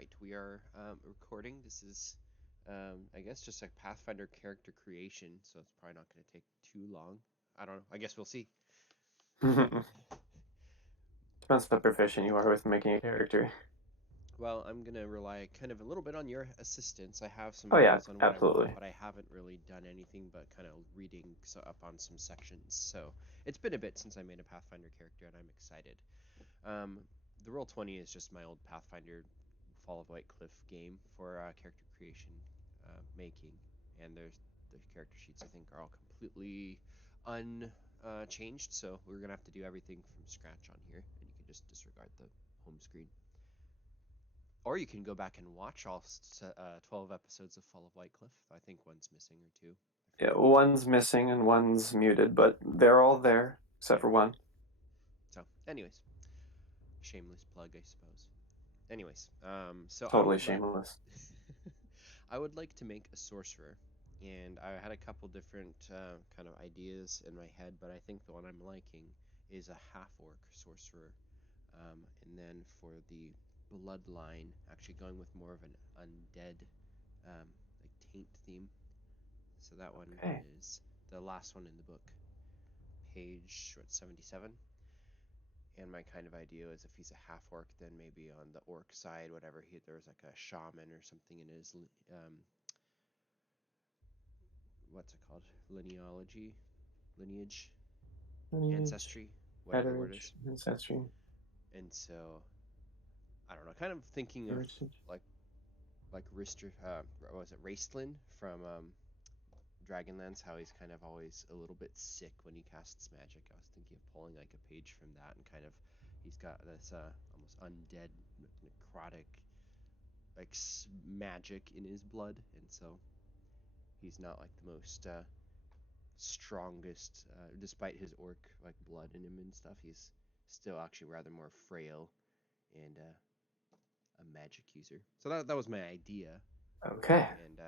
right, we are recording. This is, I guess, just a Pathfinder character creation, so it's probably not going to take too long. I don't know. I guess we'll see. Depends how proficient you are with making a character. Well, I'm going to rely kind of a little bit on your assistance. I have some Oh yeah, ideas on what I want, absolutely. but I haven't really done anything but kind of reading up on some sections. So it's been a bit since I made a Pathfinder character, and I'm excited. Um, the Roll20 is just my old Pathfinder Fall of White Cliff game for character creation making, and the character sheets I think are all completely unchanged, so we're gonna have to do everything from scratch on here, and you can just disregard the home screen. Or you can go back and watch all 12 episodes of Fall of White Cliff. I think one's missing or two. I Yeah, forget. one's missing and one's muted, but they're all there except Yeah. for one. So, anyways, shameless plug, I suppose. Anyways, so I Totally would like shameless. I would like to make a sorcerer, and I had a couple different kind of ideas in my head, but I think the one I'm liking is a half-orc sorcerer. And then for the bloodline, actually going with more of an undead, like taint theme. So that one Okay. is the last one in the book, page 77. And my kind of idea is if he's a half orc, then maybe on the orc side, whatever there's like a shaman or something in his what's it called? Lineology, lineage, Lineage, ancestry, whatever the word is. heritage, ancestry, And so I don't know, kind of thinking of heritage. like Rister, what was it, Raistlin from Dragonlance? How he's kind of always a little bit sick when he casts magic. I was thinking of pulling like a page from that and kind of he's got this almost undead, necrotic like magic in his blood, and so he's not like the most strongest, despite his orc like blood in him and stuff. He's still actually rather more frail and a magic user. So that was my idea, Okay, and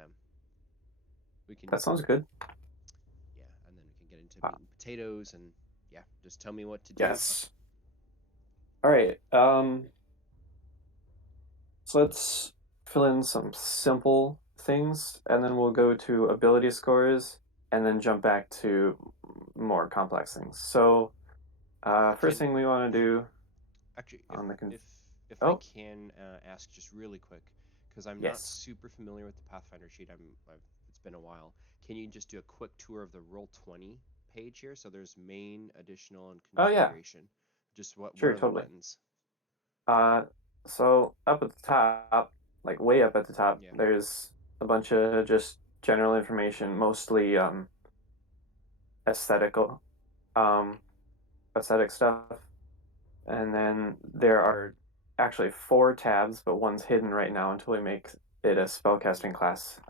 we can that sounds good. yeah, and then we can get into Uh, meat and potatoes, and yeah, just tell me what to do. yes. All right. So let's fill in some simple things, and then we'll go to ability scores, and then jump back to more complex things. So, first Can thing we want to do actually on the if if I oh, can ask just really quick, because I'm not yes. super familiar with the Pathfinder sheet. It's been a while. Can you just do a quick tour of the Roll20 page here? So there's main, additional, and Oh yeah, configuration. Just what sure, are the totally. buttons? Uh, so up at the top, like way up at the top, Yeah. there's a bunch of just general information, mostly aesthetical, um, aesthetic stuff. And then there are actually four tabs, but one's hidden right now until we make it a spellcasting class.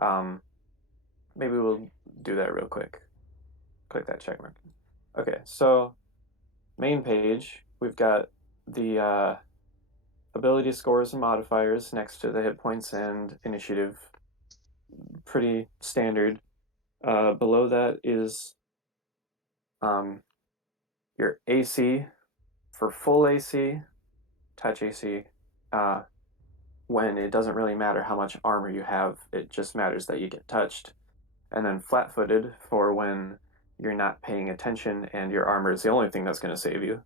Maybe we'll do that real quick. Click that check mark. Okay, so main page, we've got the ability scores and modifiers next to the hit points and initiative. Pretty standard. Below that is um, your AC for full AC, touch AC. Uh, when it doesn't really matter how much armor you have, it just matters that you get touched. And then flat footed for when you're not paying attention and your armor is the only thing that's going to save you.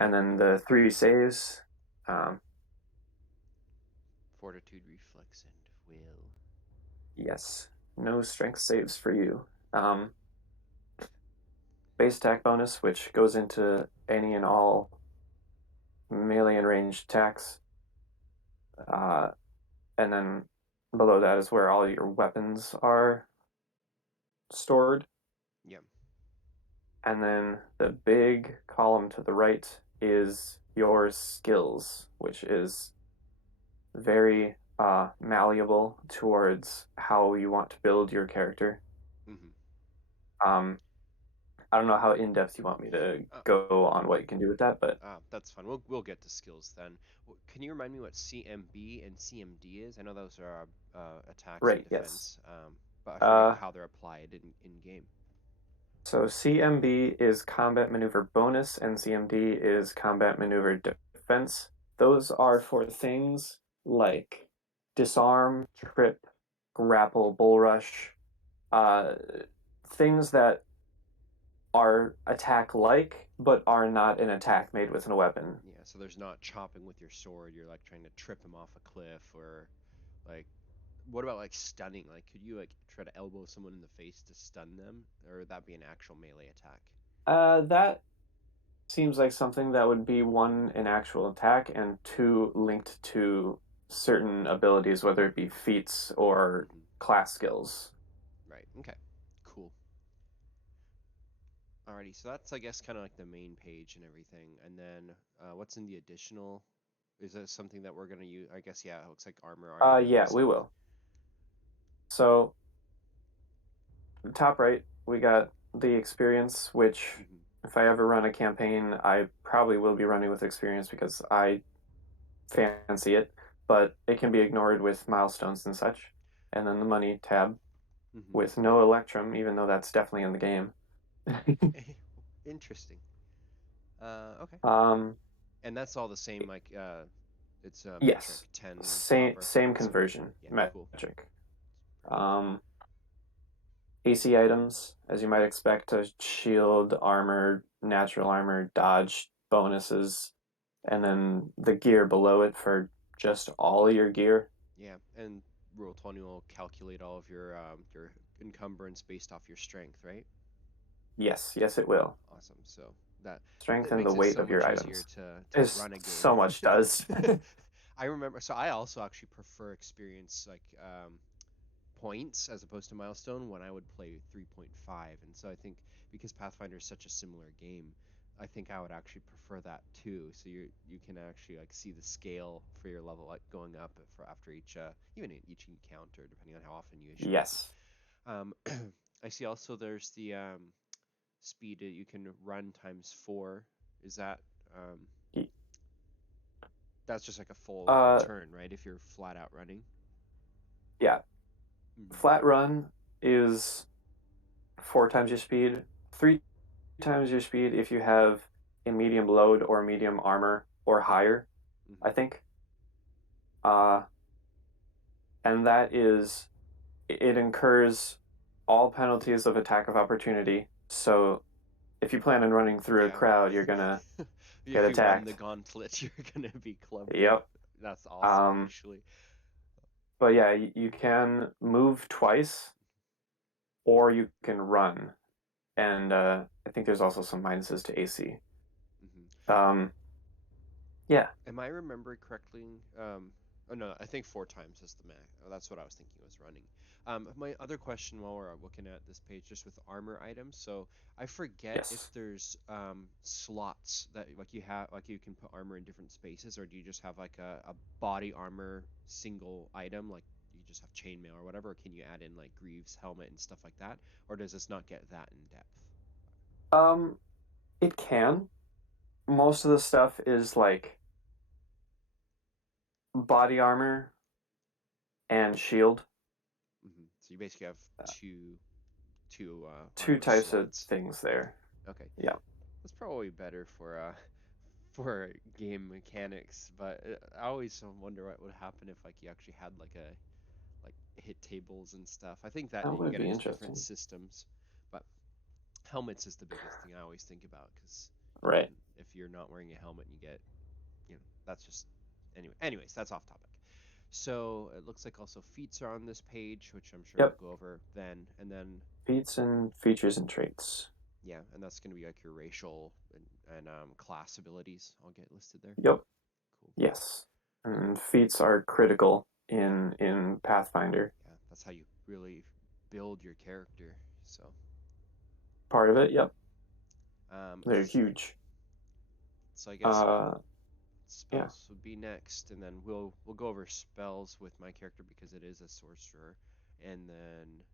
And Yep. then the three saves, um, Fortitude, reflex, and will. yes, no strength saves for you. Base attack bonus, which goes into any and all melee and ranged attacks. Uh, and then below that is where all your weapons are stored. Yep. And then the big column to the right is your skills, which is very malleable towards how you want to build your character. Mm-hmm. Um, I don't know how in depth you want me to Uh, go on what you can do with that, but that's fun. We'll get to skills then. Can you remind me what CMB and CMD is? I know those are attacks and right, yes. defense, but I forget Uh, how they're applied in game. so CMB is combat maneuver bonus, and CMD is combat maneuver defense. Those are for things like disarm, trip, grapple, bull rush, uh, things that are attack like, but are not an attack made with a weapon. Yeah, so there's not chopping with your sword. You're like trying to trip him off a cliff, or like, what about like stunning? Like, could you like try to elbow someone in the face to stun them, or would that be an actual melee attack? That seems like something that would be one, an actual attack, and two, linked to certain abilities, whether it be feats or Hmm. class skills. Right. Okay. Cool. Alrighty. So that's, I guess, kind of like the main page and everything. And then what's in the additional? Is that something that we're gonna use? I guess, yeah. It looks like armor Yeah, items we and. will. So, top right, we got the experience, which Mhm. if I ever run a campaign, I probably will be running with experience because I fancy it, but it can be ignored with milestones and such. And then the money tab Mhm. with no Electrum, even though that's definitely in the game. Interesting. Okay. um, And that's all the same, like it's a metric yes, 10 same copper. same So conversion yeah, cool. metric. Perfect. Um, AC items, as you might expect, a shield, armor, natural armor, dodge bonuses, and then the gear below it for just all your gear. Yeah, and Rule 20 will calculate all of your encumbrance based off your strength, right? Yes, yes, it will. Awesome. So that Strength that and the makes it weight so of your much easier items. to Is run a game. so much does. I remember, so I also actually prefer experience like points as opposed to milestone when I would play 3.5. And so I think because Pathfinder is such a similar game, I think I would actually prefer that too. So you can actually like see the scale for your level like going up for after each even in each encounter depending on how often you issue it. Yes. Um, I see also there's the speed that you can run times 4. Is that um, Y- that's just like a full Uh, turn, right? If you're flat out running. yeah. Hmm. Flat run is four times your speed, three times your speed if you have a medium load or medium armor or higher, I Hmm. think. Uh, and that is, it incurs all penalties of attack of opportunity. So if you plan on running through a Yeah. crowd, you're gonna get If you run the attacked. gauntlet, you're gonna be clubbed up. Yep. That's awesome, Um, actually. but yeah, you can move twice or you can run. And I think there's also some minuses to AC. Hmm. Um, yeah. Am I remembering correctly? Oh no, I think 4 times is the max. Oh, that's what I was thinking was running. My other question while we're looking at this page, just with armor items. So I forget if Yes. there's slots that like you have, like you can put armor in different spaces, or do you just have like a body armor single item, like you just have chainmail or whatever? Or can you add in like greaves, helmet, and stuff like that? Or does this not get that in depth? Um, it can. Most of the stuff is like body armor and shield. So you basically have Uh, two Two armor types of slots. things there. Okay. Yeah. That's probably better for game mechanics, but I always wonder what would happen if like you actually had like a like hit tables and stuff. I think that That you can would get be into different interesting. systems, but helmets is the biggest thing I always think about because Right. if you're not wearing a helmet, you get that's just anyway. Anyways, that's off topic. So it looks like also feats are on this page, which I'm sure we'll Yep. go over then, and then Feats and features and traits. yeah, and that's going to be like your racial and class abilities. I'll get listed there. Yep. Cool. Yes. And feats are critical in Pathfinder. Yeah, that's how you really build your character. So, Part of it. Yep. um, They're huge. so I guess Uh, yeah. spells would be next, and then we'll go over spells with my character because it is a sorcerer, and then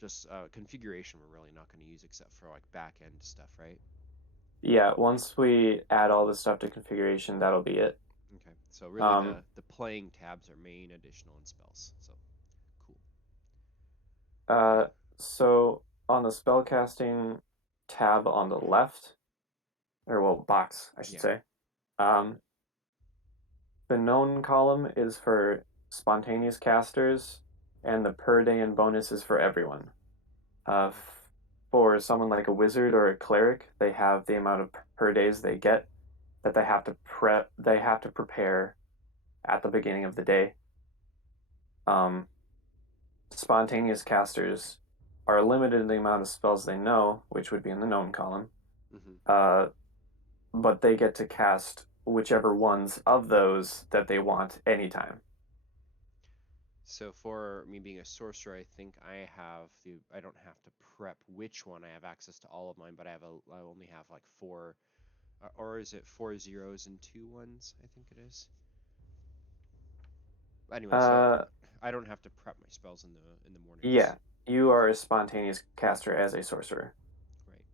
just configuration we're really not going to use except for like back end stuff, right? Yeah. Once we add all this stuff to configuration, that'll be it. Okay, so really Um, the playing tabs are main, additional, and spells. So cool. uh, so on the spellcasting tab on the left, or well, box, I should Yeah. say, um, The known column is for spontaneous casters, and the per day and bonus is for everyone. Uh, for someone like a wizard or a cleric, they have the amount of per days they get that they have to prepare at the beginning of the day. Um, Spontaneous casters are limited in the amount of spells they know, which would be in the known column. Hmm. Uh, but they get to cast whichever ones of those that they want anytime. So for me being a sorcerer, I think I don't have to prep which one. I have access to all of mine, but I only have like four, or is it four zeros and two ones? I think it is. Anyway, so Uh, I don't have to prep my spells in the mornings. yeah, you are a spontaneous caster as a sorcerer. Right.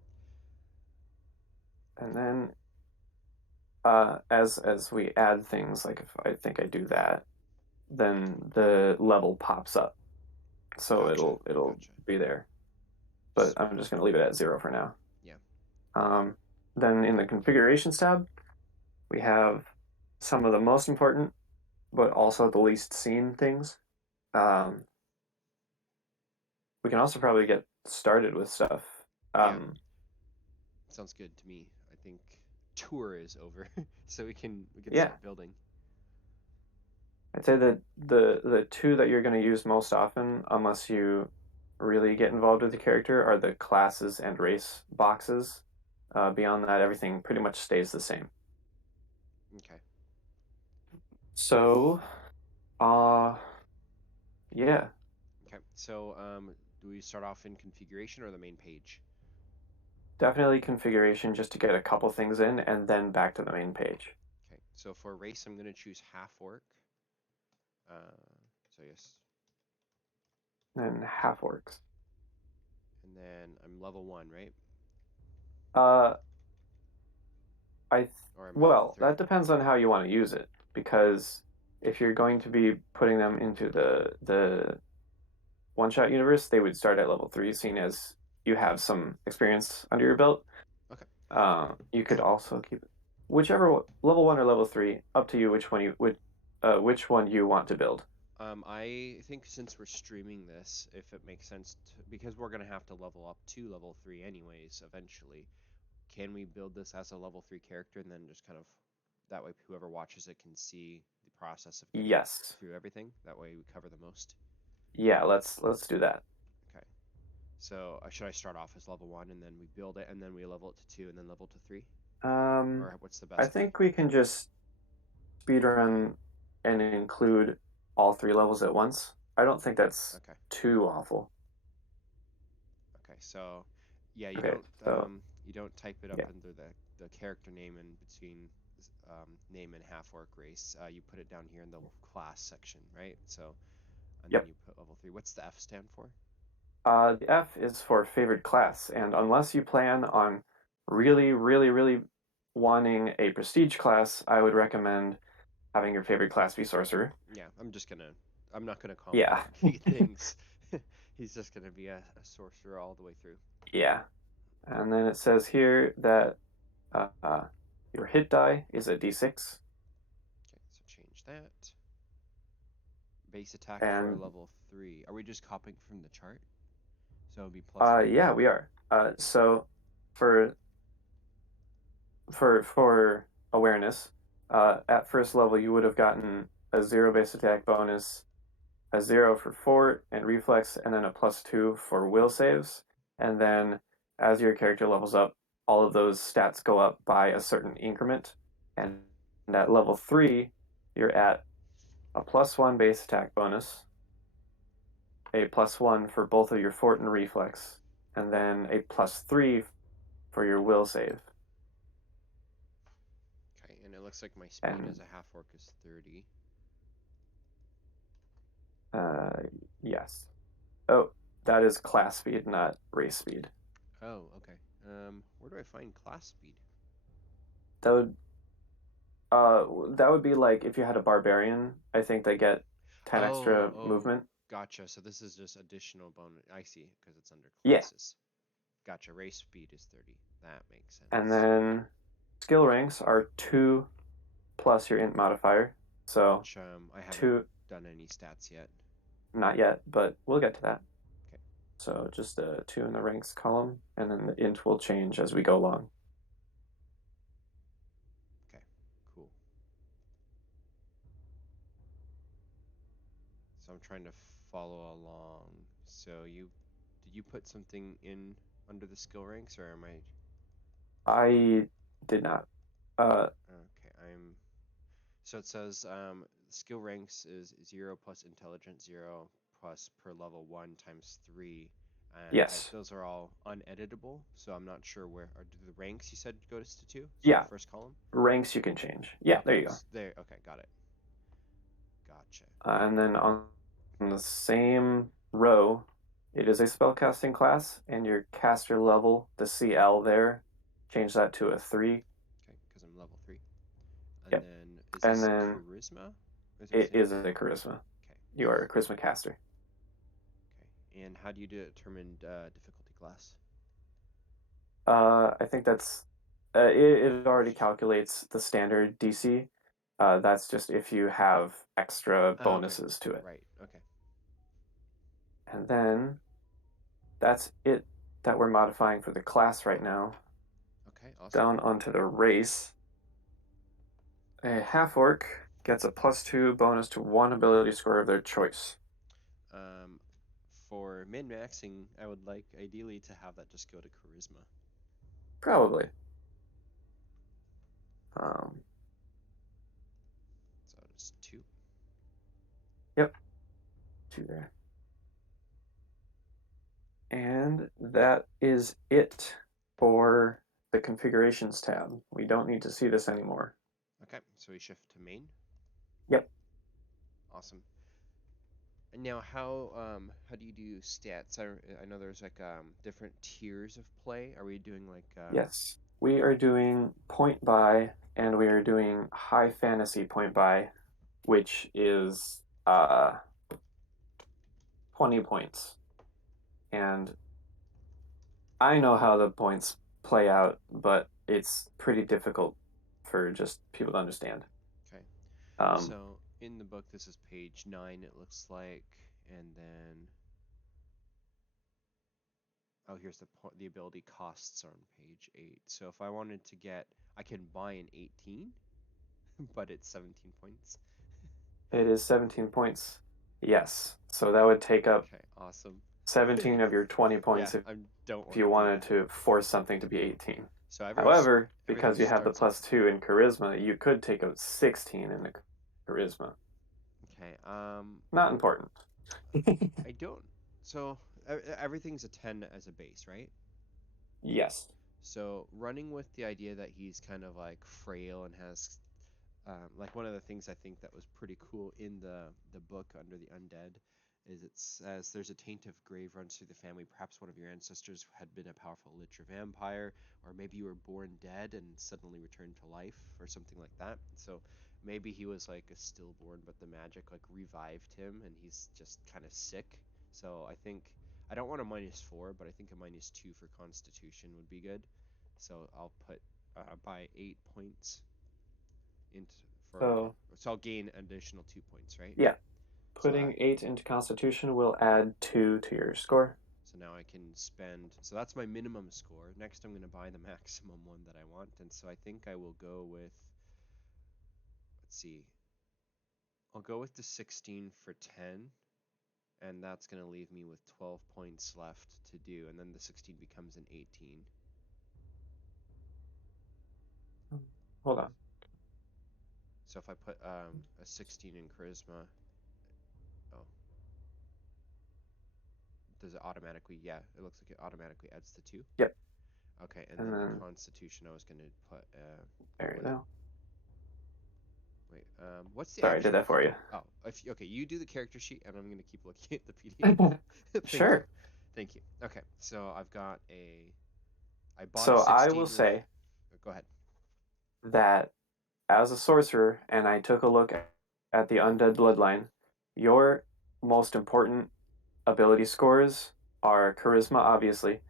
And then as we add things, like if I think I do that, then the level pops up. So Gotcha. it'll Gotcha. be there. But I'm Sweet. just gonna leave it at 0 for now. Yeah. Um, then in the configurations tab, we have some of the most important, but also the least seen things. Um, we can also probably get started with stuff. Yeah. Um, Sounds good to me. I think tour is over, so we can yeah, start building. I'd say that the two that you're going to use most often, unless you really get involved with the character, are the classes and race boxes. Beyond that, everything pretty much stays the same. Okay. So, uh, yeah, Okay. So do we start off in configuration or the main page? definitely configuration just to get a couple things in, and then back to the main page. Okay. So for race, I'm gonna choose half orc. So yes, And half orcs. and then I'm level one, right? Uh, I Or am I level well, three? that depends on how you want to use it, because if you're going to be putting them into the one-shot universe, they would start at level 3, seeing as you have some experience under your belt. Okay. You could also keep whichever level 1 or level 3, up to you which one you want to build. I think since we're streaming this, if it makes sense because we're gonna have to level up to level three anyways eventually. Can we build this as a level three character and then just kind of that way whoever watches it can see the process of getting Yes. through everything? That way we cover the most. Yeah, let's do that. Okay. So should I start off as level one and then we build it and then we level it to two and then level to three? Um, Or what's the I best way? think we can just speedrun and include all 3 levels at once. I don't think that's Okay. too awful. Okay. So yeah, Okay, so you don't type it up yeah. under the character name in between name and half orc race. You put it down here in the class section, right? So and then Yep. you put level three. What's the F stand for? The F is for favorite class, and unless you plan on really, really, really wanting a prestige class, I would recommend having your favorite class be sorcerer. Yeah, I'm not gonna call him Yeah, any things. He's just gonna be a sorcerer all the way through. yeah. And then it says here that uh, uh, your hit die is a d6, Okay, so change that. Base attack for and level three. Are we just copying from the chart? So it'd be plus one yeah, for. we are. So for for awareness, at first level you would have gotten a 0 base attack bonus, a 0 for fort and reflex, and then a +2 for will saves. And then as your character levels up, all of those stats go up by a certain increment. And at level 3, you're at a +1 base attack bonus, a +1 for both of your fort and reflex, and then a +3 for your will save. Okay, and it looks like my speed as And a half orc is 30. uh, yes. Oh, that is class speed, not race speed. Oh, okay. Where do I find class speed? That would that would be like if you had a barbarian, I think they get 10 extra Oh, movement. gotcha. So this is just additional bonus. I see, because it's under Yeah. classes. Gotcha. Race speed is 30. That makes And sense. then skill ranks are 2 plus your int modifier. So which I haven't two, done any stats yet. not yet, but we'll get to that. Okay. So just a 2 in the ranks column, and then the int will change as we go along. Okay. Cool. So I'm trying to follow along. So did you put something in under the skill ranks, or am I? I did not. Okay, I'm. So it says skill ranks is 0 plus intelligence 0 plus per level 1 times 3. And Yes. those are all uneditable, so I'm not sure where are the ranks you said goes to two? So the Yeah, first column? ranks you can change. Yeah, there Okay, you go. there. Okay, got it. Gotcha. And then on the same row, it is a spellcasting class, and your caster level, the CL there, change that to a 3. Okay, because I'm level 3. And Yep. then is And this then charisma? Or is it it? is a charisma. Okay, You are a charisma caster. okay. And how do you determine difficulty class? I think that's it already calculates the standard DC. That's just if you have extra Oh, okay. bonuses to it. Right. Okay. And then that's it that we're modifying for the class right now. Okay, awesome. Down onto the race. A half-orc gets a +2 bonus to one ability score of their choice. Um, for min-maxing, I would like ideally to have that just go to charisma. Probably. Um, So just 2. yep, 2 there. And that is it for the configurations tab. We don't need to see this anymore. Okay, so we shift to main. Yep. Awesome. And now how do you do stats? I know there's like different tiers of play. Are we doing like Yes. We are doing point buy, and we are doing high fantasy point buy, which is 20 points. And I know how the points play out, but it's pretty difficult for just people to understand. okay. Um, So in the book this is page 9 it looks like, and then oh here's the ability costs on page 8. So if I wanted to get I can buy an 18 but it's 17 points. it is 17 points. Yes. So that would take up Okay, awesome. 17 of your 20 Yeah, points I don't if want you to do wanted that. to force something to be 18. So However, everything because you have the starts at +2 in charisma, you could take out 16 in the charisma. okay. Not important. I don't. So everything's a 10 as a base, right? Yes. So running with the idea that he's kind of like frail and has like one of the things I think that was pretty cool in the book under the undead is it says there's a taint of grave runs through the family. Perhaps one of your ancestors had been a powerful lich or vampire, or maybe you were born dead and suddenly returned to life, or something like that. So maybe he was like a stillborn, but the magic like revived him, and he's just kind of sick. So I think I don't want a -4, but I think a -2 for Constitution would be good. So I'll put by 8 points into for So, so I'll gain additional 2 points, right? yeah, So putting 8 into Constitution will add 2 to your score. so now I can spend so that's my minimum score. Next I'm going to buy the maximum one that I want, and so I think I will go with let's see. I'll go with the 16 for 10, and that's going to leave me with 12 points left to do, and then the 16 becomes an 18. Hold on. So if I put a 16 in charisma, oh, does it automatically? Yeah, it looks like it automatically adds the 2. Yep. Okay, and And then the then, Constitution, I was gonna put there you wait, go. wait, what's the Sorry, I did actual? that for you. Oh, if okay, you do the character sheet, and I'm gonna keep looking at the PDF. Thank you, Sure. thank you. Okay, so I've got I bought a So I will 16 with. say Go ahead. that as a sorcerer, and I took a look at the Undead Bloodline, your most important ability scores are charisma, obviously,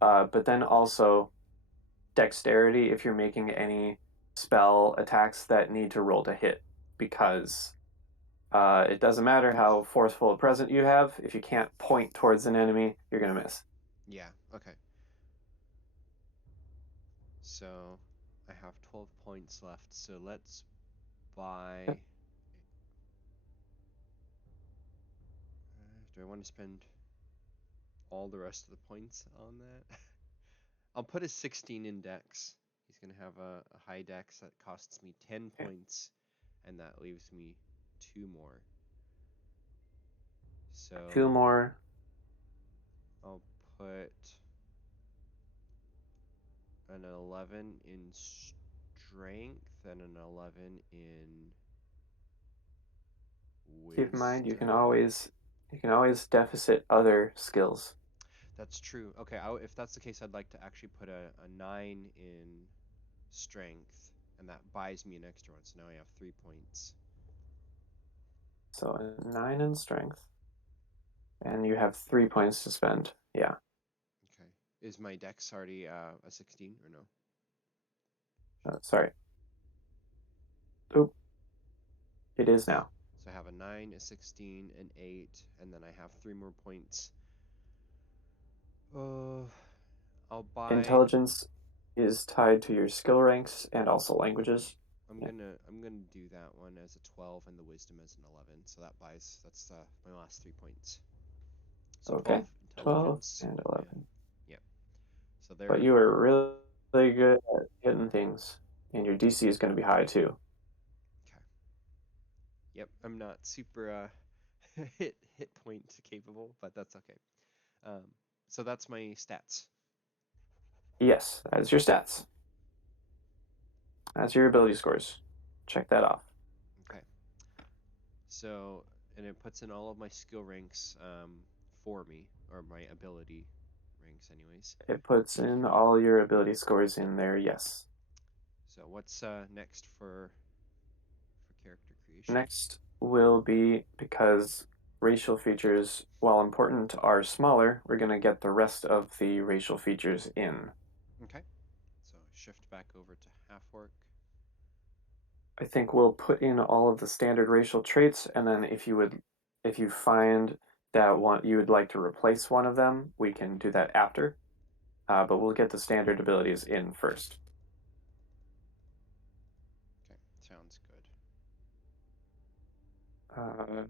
but then also dexterity if you're making any spell attacks that need to roll to hit, because it doesn't matter how forceful a present you have. If you can't point towards an enemy, you're going to miss. Yeah, okay. So I have 12 points left, so let's buy. Do I want to spend all the rest of the points on that? I'll put a 16 in dex. He's going to have a high dex that costs me 10 points, and that leaves me 2 more. So 2 more. I'll put an 11 in strength and an 11 in wisdom. Keep in mind, you can always deficit other skills. That's true. Okay, if that's the case, I'd like to actually put a 9 in strength, and that buys me an extra one. So now I have 3 points. So a 9 in strength, and you have 3 points to spend. Yeah. Okay. Is my dex already a 16 or no? Sorry. Oop. It is now. So I have a 9, a 16, an 8, and then I have 3 more points. I'll buy. Intelligence is tied to your skill ranks and also languages. I'm gonna do that one as a 12 and the wisdom as an 11. So that's my last 3 points. So Okay. 12 12 intelligence. and 11. Yeah. So there. But you are really, really good at hitting things, and your DC is going to be high too. Okay. Yep. I'm not super hit point capable, but that's okay. So that's my stats. Yes, that is your stats. That's your ability scores. Check that off. Okay. So, and it puts in all of my skill ranks for me, or my ability ranks, anyways. It puts in all your ability scores in there, yes. So what's next for character creation? Next will be, because racial features, while important, are smaller, we're going to get the rest of the racial features in. Okay. So shift back over to Half-Orc. I think we'll put in all of the standard racial traits, and then if you find that you would like to replace one of them, we can do that after. But we'll get the standard abilities in first. Okay, sounds good.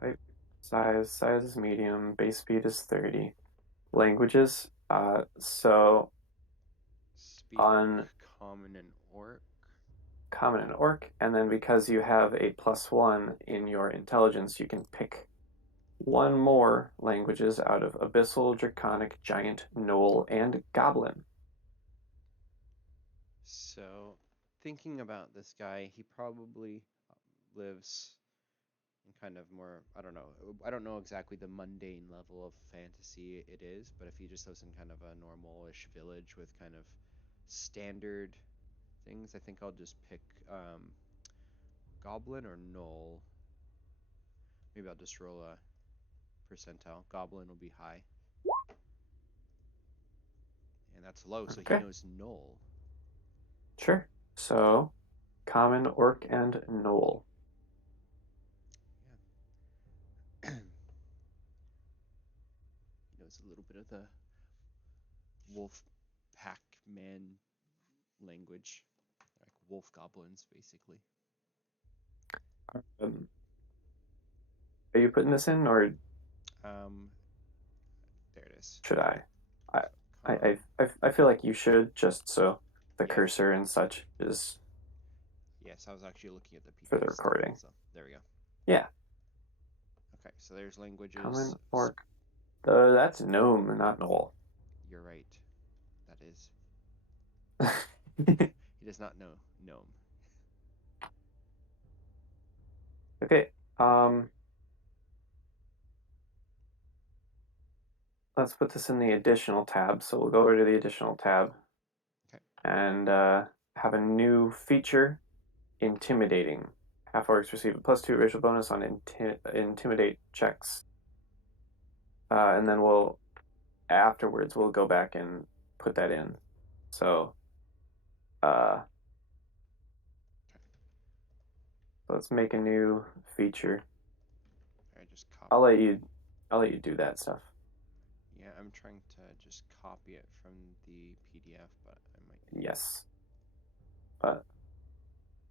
Type size is medium, base speed is 30. Languages. So Speak on Common and Orc. Common and Orc, and then because you have a +1 in your intelligence, you can pick one more languages out of Abyssal, Draconic, Giant, Gnoll, and Goblin. So, thinking about this guy, he probably lives in kind of more, I don't know exactly the mundane level of fantasy it is, but if he just lives in kind of a normal-ish village with kind of standard things, I think I'll just pick Goblin or Gnoll. Maybe I'll just roll a percentile. Goblin will be high. And that's low, so he Okay, knows Gnoll. sure. So Common, Orc, and Gnoll. Yeah. He knows a little bit of the wolf pack man language. Like wolf goblins, basically. Are you putting this in, or Um, there it is. should I? I, Com I feel like you should, just so the yeah. cursor and such is Yes, I was actually looking at the for the PDF stuff. recording. So there we go. Yeah. Okay, so there's languages. Common, Orc. That's Gnome, not Gnoll. You're right. That is. He does not know gnome. Okay. Let's put this in the additional tab. So we'll go over to the additional tab. Okay. And have a new feature, intimidating. Half-orcs receive a +2 racial bonus on intimidate checks. And then afterwards we'll go back and put that in. So Let's make a new feature. I just I'll copy. let you do that stuff. Yeah, I'm trying to just copy it from the PDF, but I might. Yes, but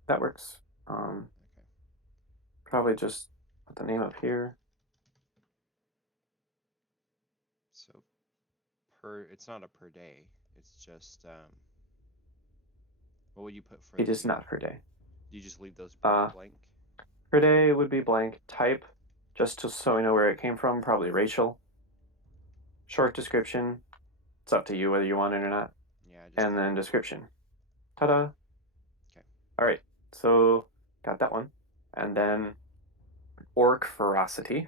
that works. Okay. Probably just put the name up here. So it's not a per day. It's just what would you put for It is the? not per day. Do you just leave those Uh, blank? per day would be blank. Type, just so we know where it came from, probably Rachel. Short description. It's up to you whether you want it or not. Yeah, I just And leave then it. description. Ta-da. Okay. All right, so got that one. And then Orc Ferocity.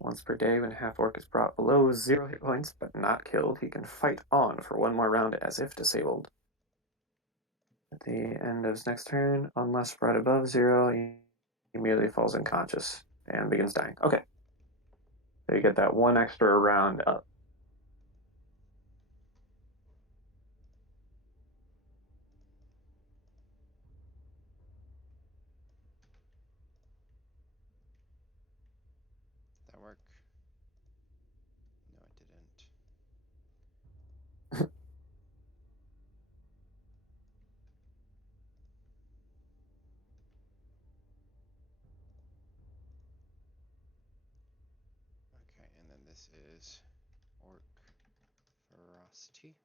Once per day, when half-orc is brought below 0 hit points but not killed, he can fight on for one more round as if disabled. At the end of his next turn, unless brought above 0, he immediately falls unconscious and begins dying. Okay, so you get that one extra round up. Did that work? No, it didn't. Okay, and then this is Orc Ferocity.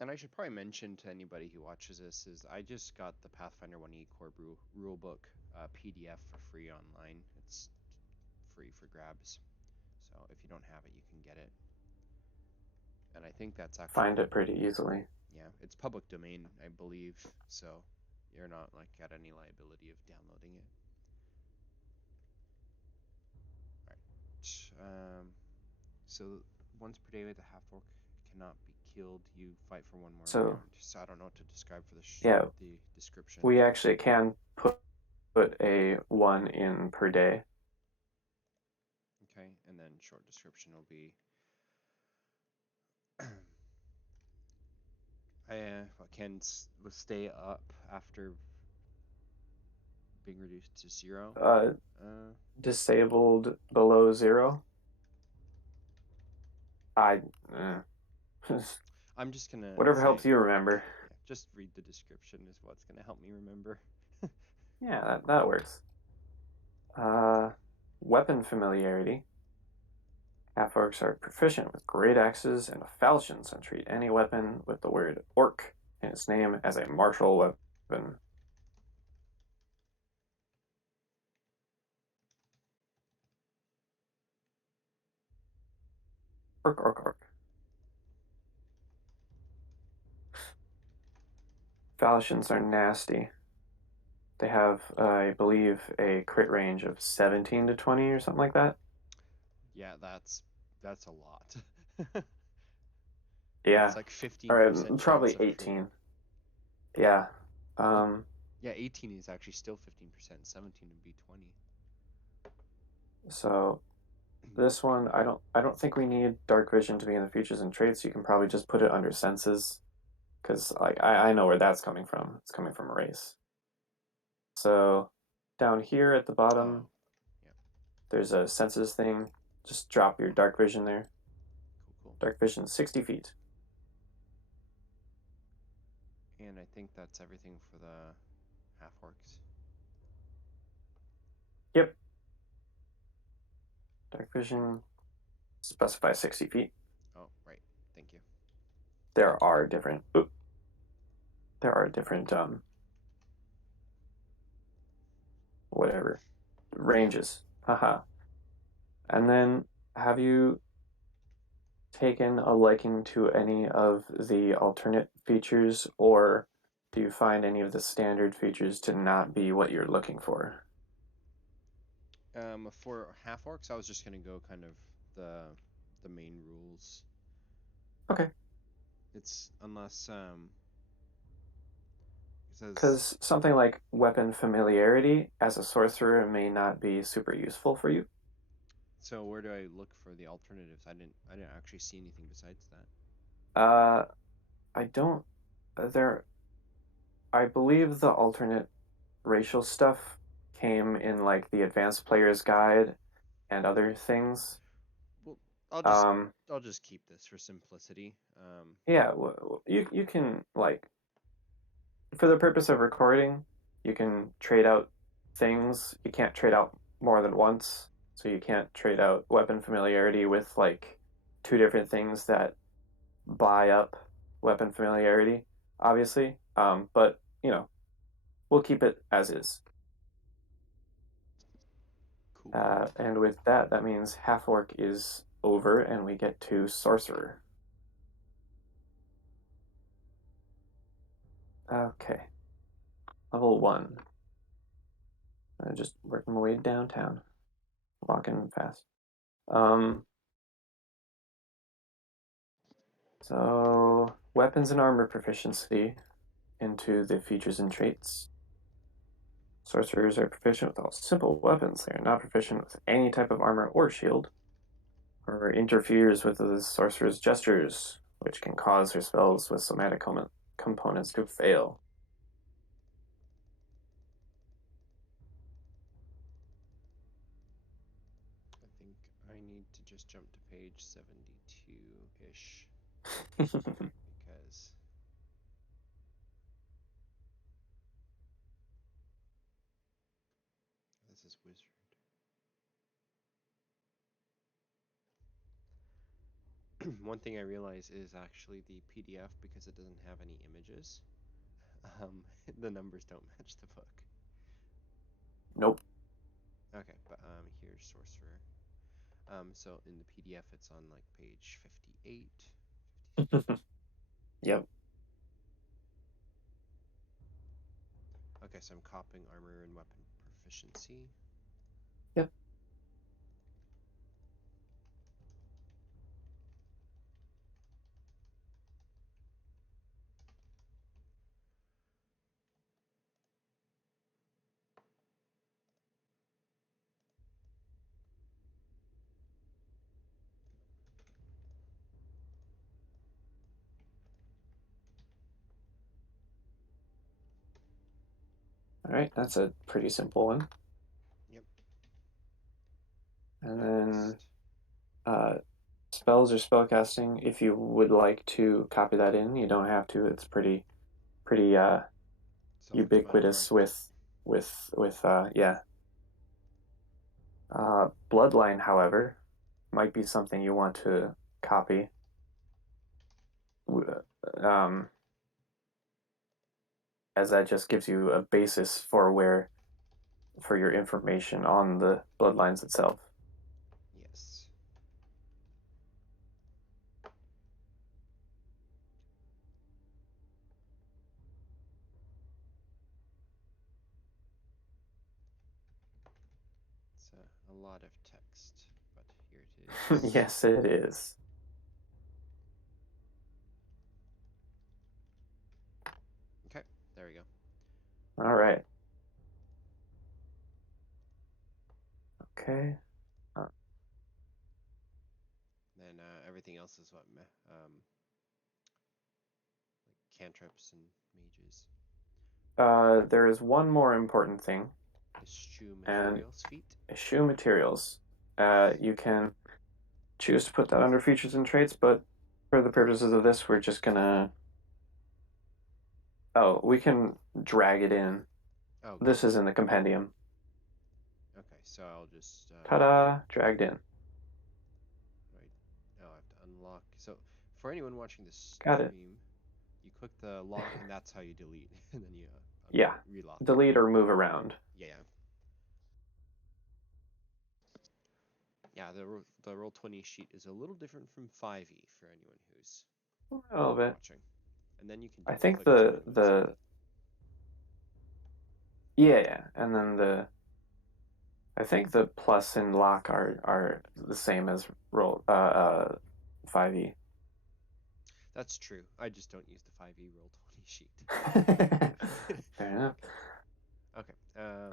And I should probably mention to anybody who watches this is I just got the Pathfinder 1E core rulebook PDF for free online. It's free for grabs. So if you don't have it, you can get it. And I think that's Find actually, it pretty easily. yeah, it's public domain, I believe. So you're not like at any liability of downloading it. All right. So once per day with a half orc cannot be killed. You fight for one more So, round. So I don't know what to describe for yeah, the description. we actually can put a 1 in per day. Okay, and then short description will be I can stay up after being reduced to 0. Uh, Disabled below 0. I, I'm just gonna whatever helps say, you remember. yeah, just read the description is what's gonna help me remember. Yeah, that works. Weapon familiarity. Half-orcs are proficient with great axes and falchions and treat any weapon with the word orc in its name as a martial weapon. Orc, orc, orc. Falchions are nasty. They have, I believe, a crit range of 17 to 20 or something like that. Yeah, that's a lot. Yeah. That's like All 15% right, chance probably of crit. 18. Yeah. Well, yeah, 18 is actually still 15%. 17 would be 20. So this one, I don't think we need dark vision to be in the features and traits. You can probably just put it under senses, because like I know where that's coming from. It's coming from race. So down here at the Oh, bottom, yeah, there's a senses thing. Just drop your dark vision there. cool, cool. Dark vision 60 feet. And I think that's everything for the half orcs. Yep. Dark vision specify 60 feet. Oh, right. Thank you. There are different there are different whatever Yeah. ranges. Haha. And then have you taken a liking to any of the alternate features, or do you find any of the standard features to not be what you're looking for? For half orcs, I was just gonna go kind of the the main rules. Okay. It's unless it says. Because something like weapon familiarity as a sorcerer may not be super useful for you. So where do I look for the alternatives? I didn't actually see anything besides that. Uh, I don't. There. I believe the alternate racial stuff came in like the advanced player's guide and other things. Well, Um, I'll just keep this for simplicity. yeah, you can like for the purpose of recording, you can trade out things. You can't trade out more than once, so you can't trade out weapon familiarity with like two different things that buy up weapon familiarity, obviously. But we'll keep it as is. Cool. And with that, that means half orc is over, and we get to sorcerer. Okay, level 1. I'm just working my way downtown, walking fast. So weapons and armor proficiency into the features and traits. Sorcerers are proficient with all simple weapons. They are not proficient with any type of armor or shield, or interferes with the sorcerer's gestures, which can cause her spells with somatic components to fail. I think I need to just jump to page 72-ish because this is wizard. One thing I realize is actually the PDF, because it doesn't have any images. Um, the numbers don't match the book. Nope. Okay, but here's sorcerer. So in the PDF, it's on like page 58. Yep. Okay, so I'm copying armor and weapon proficiency. Yep. All right, that's a pretty simple one. Yep. And then Next. uh, spells or spellcasting. If you would like to copy that in, you don't have to. It's pretty Self-explanatory. ubiquitous with yeah. Bloodline, however, might be something you want to copy. Um, as that just gives you a basis for your information on the bloodlines itself. Yes. It's a lot of text, but here it is. Yes, it is. Okay, there we go. All right. Okay. Uh, Then everything else is what like cantrips and mages. there is one more important thing, Eschew and materials feet. eschew materials. You can choose to put that under features and traits, but for the purposes of this, we're just gonna. Oh, we can drag it in. Oh, This cool. is in the compendium. Okay, so I'll just Ta-da! Dragged in. right. Oh, I have to unlock. So for anyone watching this Got it. stream, you click the lock, and that's how you delete, and then you Yeah. relock it. Delete or move around. Yeah, yeah. Yeah, the Roll20 sheet is a little different from 5e for anyone who's A little bit. watching. And then you can I double think click to remove the something. yeah, and then I think the plus and lock are the same as roll 5e. That's true. I just don't use the 5e Roll20 sheet. Fair enough. Okay.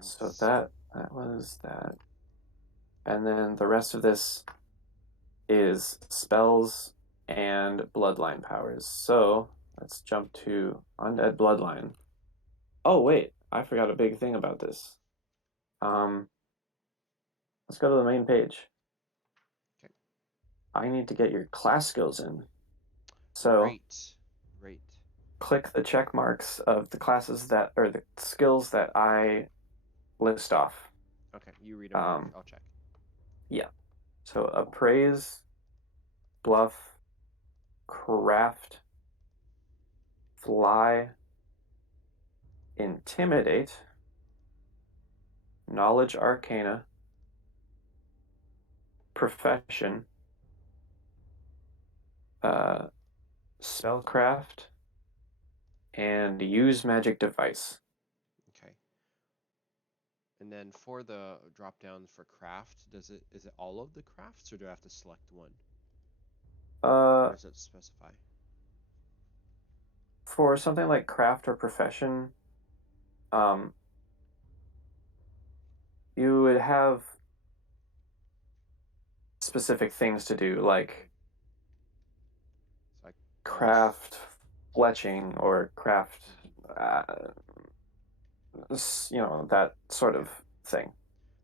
So that was that. And then the rest of this is spells and Bloodline Powers. So let's jump to Undead Bloodline. Oh wait, I forgot a big thing about this. Let's go to the main page. Okay. I need to get your class skills in. So Right. Right. click the check marks of the classes that, or the skills that I list off. Okay. You read them. I'll check. Yeah. So appraise, bluff, craft, fly, intimidate, knowledge arcana, profession, uh, spellcraft, and use magic device. Okay. And then for the drop down for craft, is it all of the crafts or do I have to select one? Or Uh, does it specify? for something like craft or profession, um, you would have specific things to do, like So I'll just craft fletching or craft, uh, that sort yeah. of thing.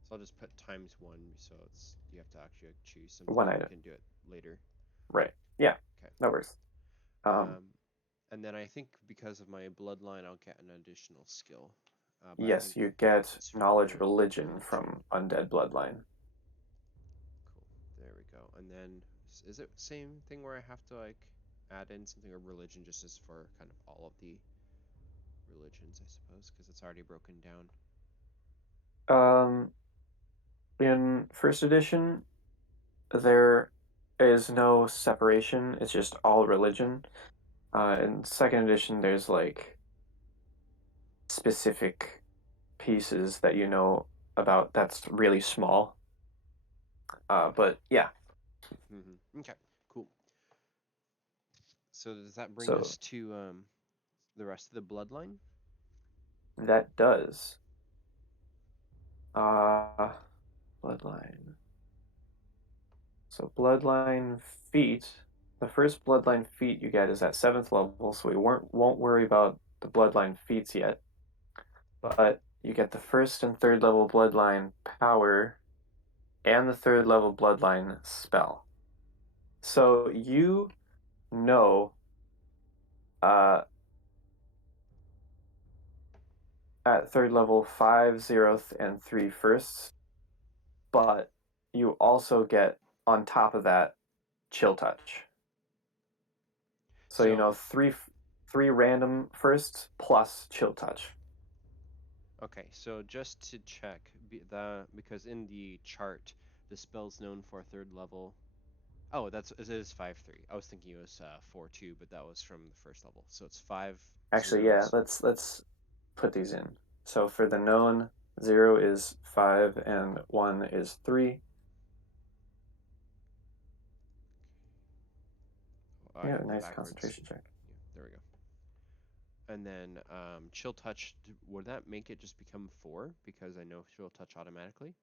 So I'll just put ×1 so it's you have to actually choose something One and you item. can do it later. Right. Yeah, Okay. no worries. Um, And then I think because of my bloodline, I'll get an additional skill. But I yes, think you get it's knowledge for religion religion. from Undead Bloodline. Cool. There we go. And then is it same thing where I have to like add in something of religion just as for kind of all of the religions, I suppose, because it's already broken down. Um, in first edition, there is no separation. It's just all religion. In second edition, there's like specific pieces that you know about that's really small. Okay. But yeah, Okay. Cool. So does that bring so us to the rest of the bloodline? that does. Uh, Bloodline. So Bloodline Feet. The first Bloodline Feat you get is at 7th level, so we won't worry about the Bloodline Feats yet. But you get the first and third level Bloodline Power and the third level Bloodline Spell. So you know uh, at third level 5 zeroth and 3 firsts, but you also get on top of that Chill Touch. So you know So three random firsts plus Chill Touch. okay, so just to check, because in the chart, the spell's known for third level. Oh, it is 5/3. I was thinking it was 4/2, but that was from the first level. So it's five Actually, yeah, zeros. let's put these in. So for the known, 0 is 5 and 1 is 3. Oh, I Yeah, have them nice backwards. concentration check. Yeah, there we go. And then chill touch, would that make it just become 4 because I know chill touch automatically?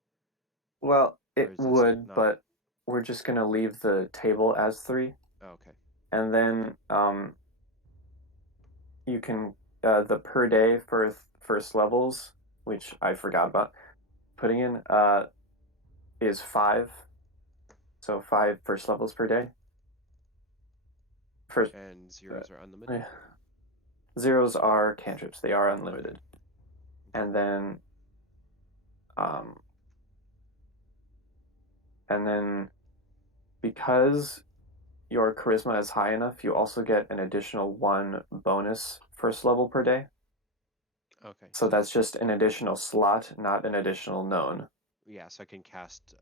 Well, Or it is this would, not? but we're just gonna leave the table as 3. Oh, okay. And then you can the per day for first levels, which I forgot about putting in, is 5. So 5 first levels per day. First, And uh, zeros are unlimited? yeah. Zeros are cantrips; they are unlimited. Okay. And then, um, and then because your charisma is high enough, you also get an additional 1 bonus first level per day. Okay. So So that's just an additional slot, not an additional known. yeah, so I can cast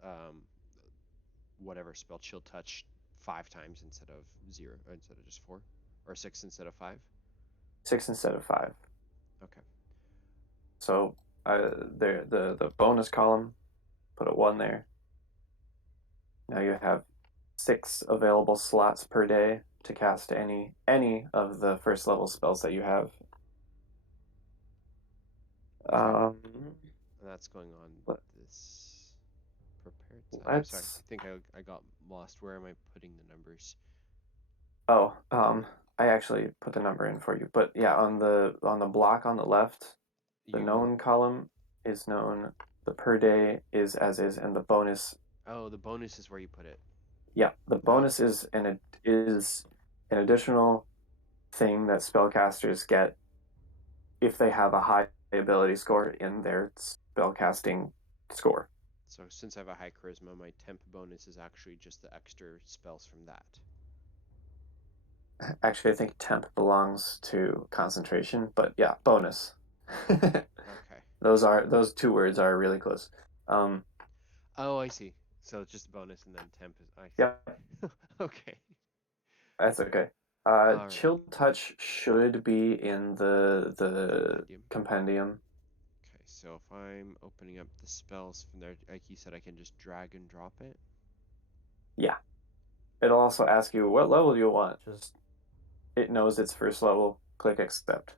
whatever spell chill touch 5 times instead of 0, instead of just 4, or 6 instead of 5. 6 instead of 5. Okay. So the bonus column, put a 1 there. Now you have 6 available slots per day to cast any of the first level spells that you have. Okay. Um, And that's going on let, this prepared side. I'm sorry. let's I think I got lost. Where am I putting the numbers? Oh, I actually put the number in for you, but yeah, on the block on the left, the You known column is known, the per day is as is, and the bonus, Oh, the bonus is where you put it. yeah, the bonus Okay. is an additional thing that spellcasters get if they have a high ability score in their spellcasting score. So since I have a high charisma, my temp bonus is actually just the extra spells from that. Actually, I think temp belongs to concentration, but yeah, bonus. Okay. Those two words are really close. Um, Oh, I see. So it's just a bonus and then temp is I yeah, see. Okay. that's okay. All right. Chill touch should be in the Compendium. compendium. Okay, so if I'm opening up the spells from there, like you said, I can just drag and drop it. Yeah, it'll also ask you what level do you want. Just it knows it's first level. Click accept.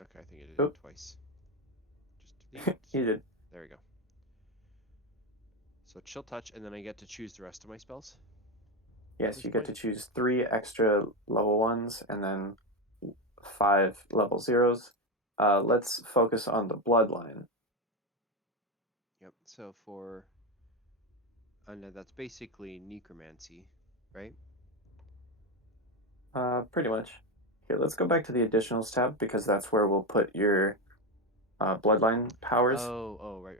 Okay, I think I did it Oop, twice. Just delete. you did. There we go. So chill touch, and then I get to choose the rest of my spells at Yes, this you get point. to choose 3 extra level ones and then 5 level 0s. Let's focus on the bloodline. Yep. So for Undead, that's basically necromancy, right? Pretty much. Here, let's go back to the additionals tab because that's where we'll put your bloodline powers. Oh, right.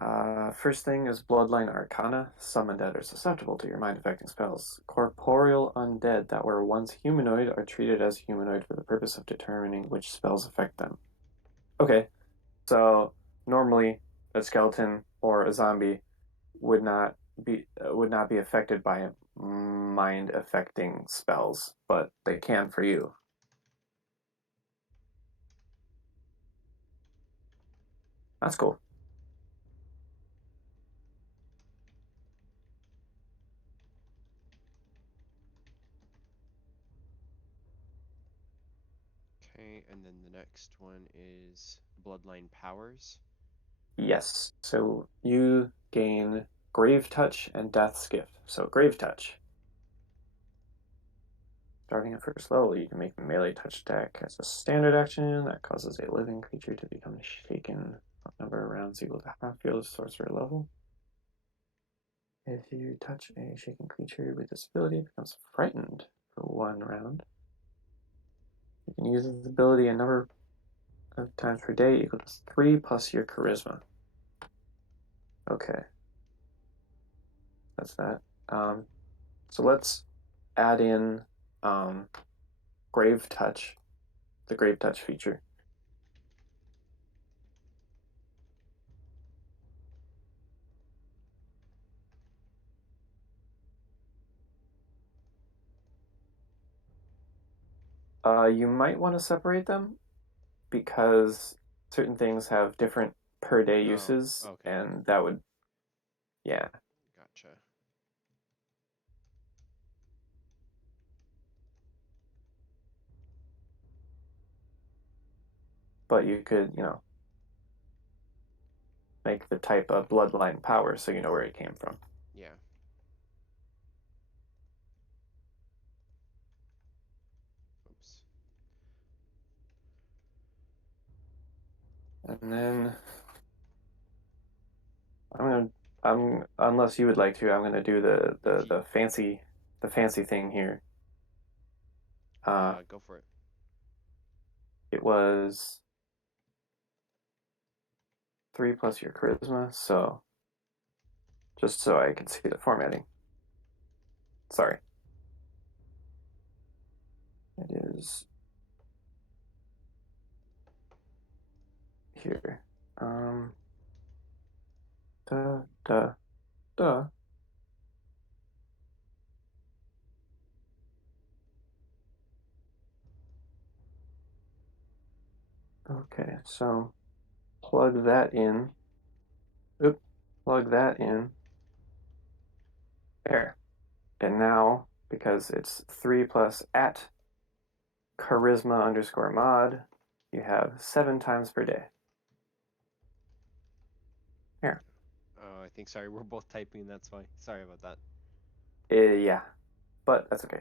Okay. First thing is Bloodline Arcana. Some undead are susceptible to your mind-affecting spells. Corporeal undead that were once humanoid are treated as humanoid for the purpose of determining which spells affect them. Okay, so normally a skeleton or a zombie would not be affected by mind-affecting spells, but they can for you. That's cool. Okay, and then the next one is Bloodline Powers. Yes. So you gain Grave Touch and Death's Gift. So Grave Touch. Starting at first level, you can make a melee touch attack as a standard action that causes a living creature to become shaken. Number of rounds equal to half your sorcerer level. If you touch a shaken creature with this ability, it becomes frightened for 1 round. You can use this ability a number of times per day equals 3 plus your charisma. Okay, that's that. So let's add in um, Grave Touch, the Grave Touch feature. You might want to separate them because certain things have different per day Oh, uses, okay. and that would, yeah. Gotcha. But you could, make the type of Bloodline Power so you know where it came from. Yeah. Oops. And then I'm gonna, unless you would like to, I'm gonna do the If the you the fancy the fancy thing here. Uh, go for it. it was 3 plus your charisma, so just so I can see the formatting. Sorry, it is here. Um, duh, duh, duh. Okay, so plug that in. Oop, plug that in there. And now, because it's 3 plus at charisma underscore mod, you have 7 times per day. I think, sorry, we're both typing, that's why. Sorry about that. Yeah, but that's okay.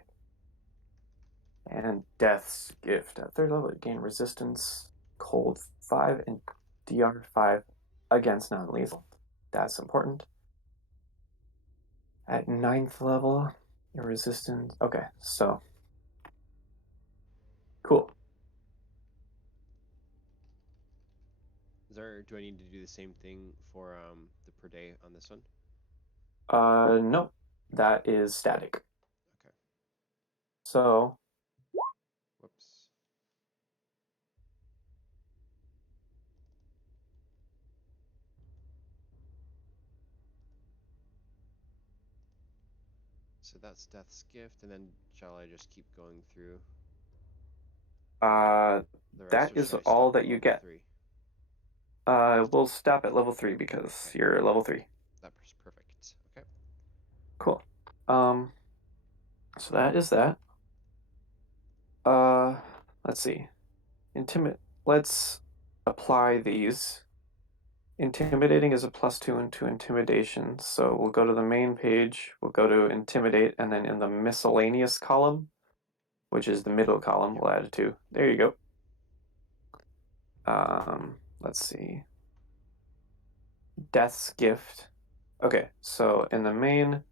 And Death's Gift. At third level, you gain resistance, cold 5, and DR 5 against non-lethal. That's important. At ninth level, your resistance. Okay, so cool. Do I need to do the same thing for the per day on this one? Nope, that is static. Okay. So Whoops. So that's Death's Gift, and then shall I just keep going through uh, the rest, that or is should I all stop that at you level get. 3? We'll stop at level 3 because Okay. you're level 3. That's perfect. Okay. Cool. Um, so that is that. Uh, let's see. Let's apply these. Intimidating is a +2 into intimidation. So we'll go to the main page, we'll go to intimidate, and then in the miscellaneous column, which is the middle column, Yep. we'll add a 2. There you go. Let's see. Death's Gift. Okay, so in the main,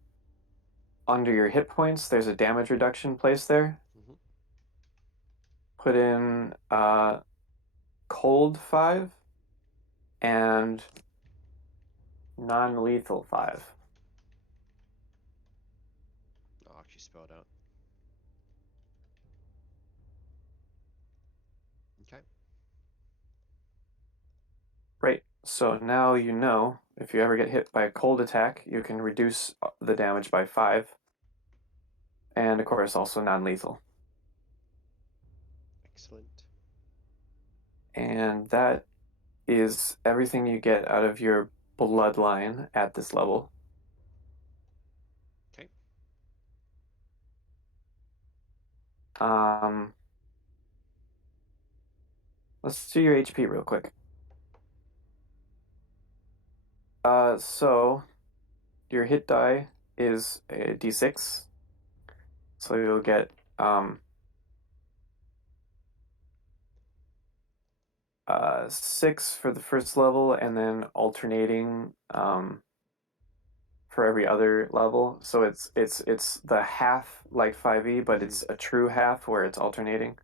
under your hit points, there's a damage reduction place there. Mm-hmm. Put in cold 5 and non-lethal 5. I'll actually spell it out. Okay. Right, so now you know if you ever get hit by a cold attack, you can reduce the damage by 5. And of course, also non-lethal. Excellent. And that is everything you get out of your bloodline at this level. Okay. Um, let's do your HP real quick. So your hit die is a d6. So you'll get 6 for the first level, and then alternating for every other level. So it's the half like 5e, but Mm-hmm. it's a true half where it's alternating.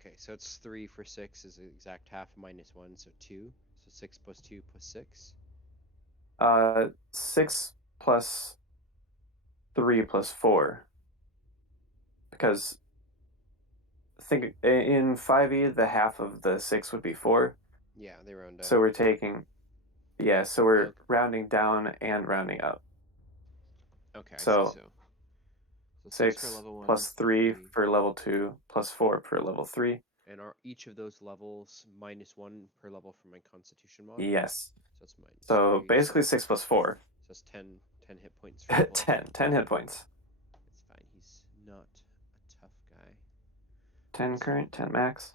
Okay, so it's 3 for 6 is the exact half minus 1, so 2. So 6 plus 2 plus 6. 6 plus 3 plus 4. Because think in 5e, the half of the 6 would be 4. Yeah, they round up. So we're taking, yeah, so we're Okay. rounding down and rounding up. Okay, I see. So So 6 for 6 level 1, plus 3 3, for level 2 plus 4 for level 3. and are each of those levels minus 1 per level for my Constitution mod? Yes. So it's minus So 3, basically 6 plus 4. so it's 10 hit points for level 3. 10 hit points. It's fine. He's not a tough guy. 10 That's fine. current, 10 max.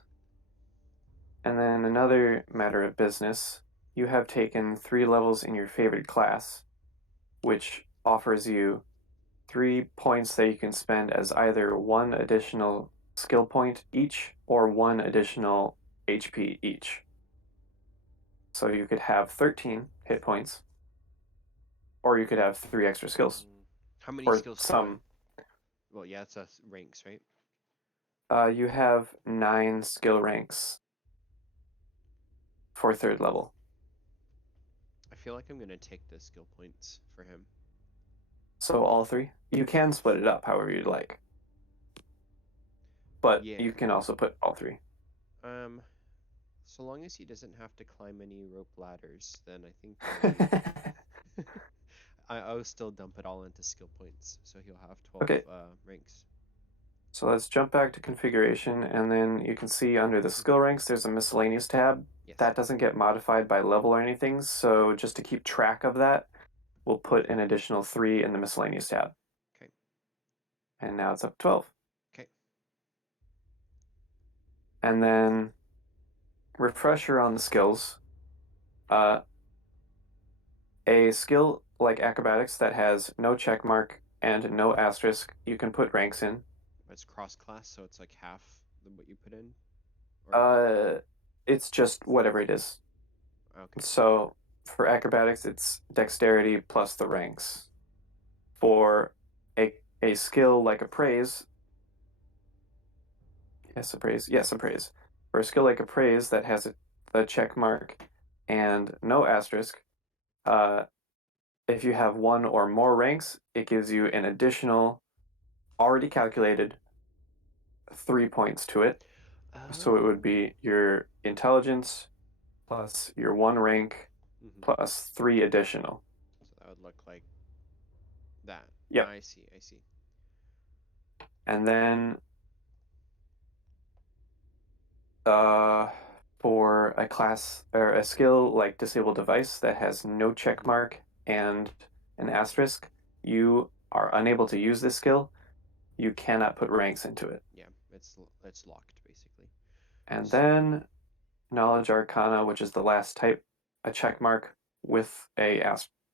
And then another matter of business, you have taken 3 levels in your favorite class, which offers you 3 points that you can spend as either 1 additional skill point each or 1 additional HP each. So you could have 13 hit points, or you could have 3 extra skills, How many or skills do I? some. Well, yeah, it's ranks, right? You have 9 skill ranks for third level. I feel like I'm gonna take the skill points for him. So all 3. You can split it up however you'd like, but Yeah. you can also put all 3. Um, so long as he doesn't have to climb any rope ladders, then I think I will still dump it all into skill points, so he'll have 12 Okay, ranks. so let's jump back to configuration, and then you can see under the skill ranks there's a miscellaneous tab. Yes. That doesn't get modified by level or anything, so just to keep track of that, we'll put an additional 3 in the miscellaneous tab. Okay. And now it's up to 12. Okay. And then refresher on the skills. A skill like acrobatics that has no check mark and no asterisk, you can put ranks in. It's cross class, so it's like half what you put in, or Uh, it's just whatever it is. okay. So for acrobatics, it's dexterity plus the ranks. For a skill like appraise, yes, appraise. For a skill like appraise that has a check mark and no asterisk, uh, if you have one or more ranks, it gives you an additional, already calculated 3 points to it. So it would Oh. be your intelligence plus your one rank Hmm. plus three additional. So that would look like that. Yep. I see. I see. And then uh, for a class or a skill like Disable Device that has no check Hmm. mark and an asterisk, you are unable to use this skill. You cannot put ranks into it. Yeah, it's locked basically. And S- then Knowledge Arcana, which is the last type, a check mark with a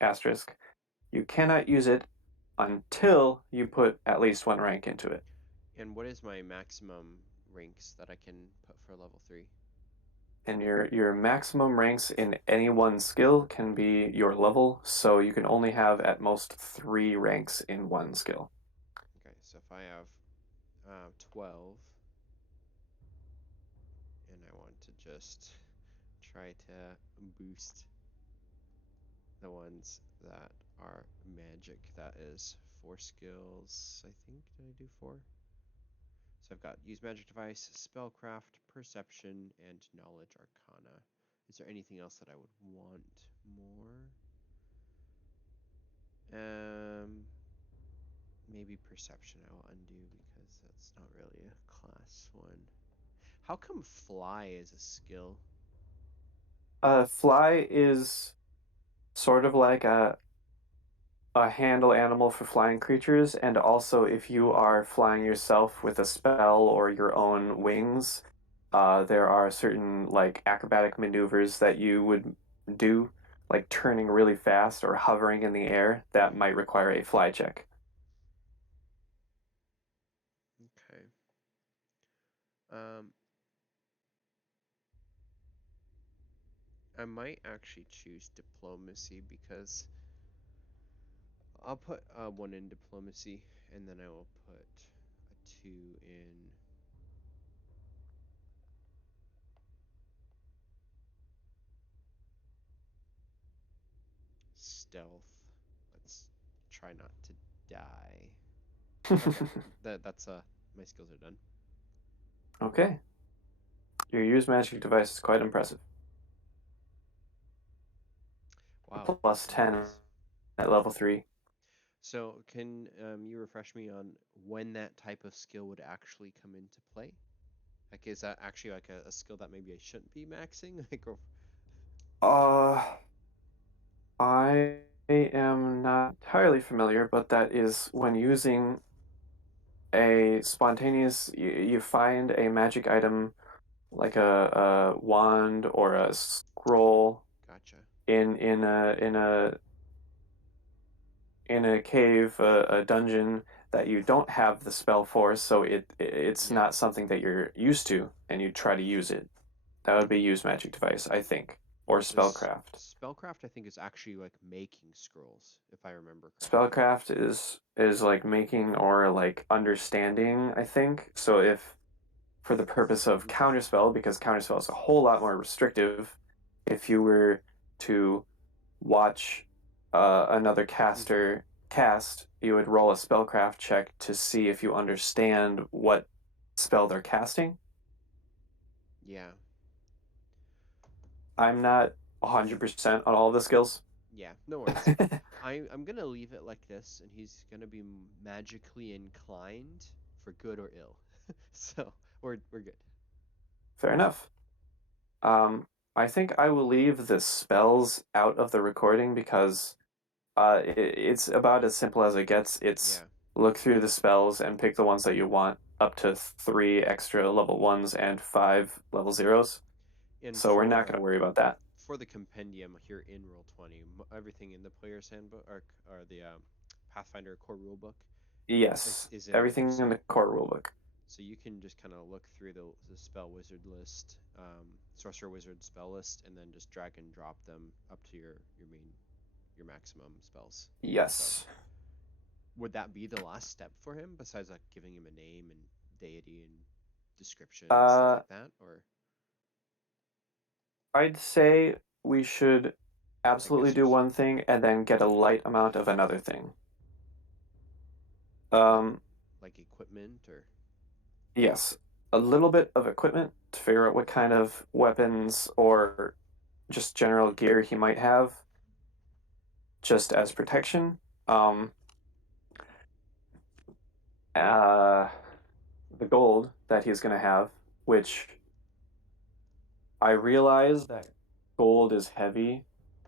asterisk. You cannot use it until you put at least one rank into it. And what is my maximum ranks that I can put for level 3? And your maximum ranks in any one skill can be your level, so you can only have at most 3 ranks in one skill. Okay, so if I have 12 and I want to just try to boost the ones that are magic, that is 4 skills, I think. Did I do 4? So I've got use magic device, spellcraft, perception, and knowledge arcana. Is there anything else that I would want more? Um, Maybe perception I will undo because that's not really a class one. How come fly is a skill? Fly is sort of like a handle animal for flying creatures, and also if you are flying yourself with a spell or your own wings, there are certain like acrobatic maneuvers that you would do, like turning really fast or hovering in the air, that Hmm. might require a fly check. Okay. Um, I might actually choose diplomacy because I'll put 1 in diplomacy and then I will put a 2 in stealth. Let's try not to die. Okay, that's my skills are done. Okay. Your use magic device is quite impressive. Wow, Plus it 10 is. at level 3. So can you refresh me on when that type of skill would actually come into play? Like, is that actually like a skill that maybe I shouldn't be maxing? Like, or Uh, I am not entirely familiar, but that is when using a spontaneous, you find a magic item like a wand or a scroll gotcha. in a cave, a dungeon that you don't have the spell for, so it's Yeah. not something that you're used to, and you try to use it. That would be use magic device, I think, or Because spellcraft. spellcraft, I think, is actually like making scrolls, if I remember correctly. Spellcraft is like making or like understanding, I think. So if for the purpose of counterspell, because counterspell is a whole lot more restrictive, if you were to watch another Hmm. caster cast, you would roll a spellcraft check to see if you understand what spell they're casting. Yeah. I'm not 100% on all the skills. Yeah. No worries. I'm gonna leave it like this, and he's gonna be magically inclined for good or ill. So we're good. Fair enough. Um, I think I will leave the spells out of the recording because it's about as simple as it gets. It's Yeah. look through the spells and pick the ones that you want, up to 3 extra level 1s and 5 level 0s. And So we're not going to worry about that. for the compendium here in Roll20, everything in the player's handbook or the Pathfinder core rulebook Yes, is in there. everything in the core rulebook. So you can just kind of look through the spell wizard list, sorcerer wizard spell list, and then just drag and drop them up to your maximum spells. So Yes. would that be the last step for him, besides like giving him a name and deity and description and stuff Uh, like that, or I'd say we should I absolutely guess we do should, one thing and then get a light amount of another thing. like Um, equipment or yes, a little bit of equipment to figure out what kind of weapons or just general gear he might have, just as protection. Um, uh, the gold that he's going to have, which I realize that gold is heavy.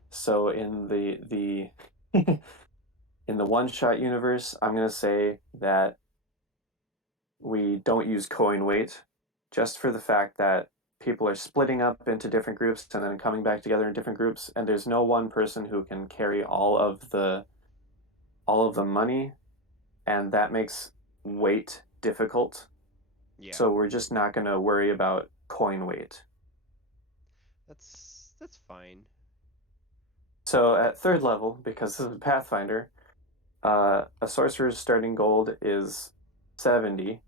So in the in the one shot universe, I'm going to say that we don't use coin weight, just for the fact that people are splitting up into different groups and then coming back together in different groups, and there's no one person who can carry all of the money, and that makes weight difficult. yeah, So we're just not going to worry about coin weight. that's fine. So at third level, because this is Pathfinder, a sorcerer's starting gold is 70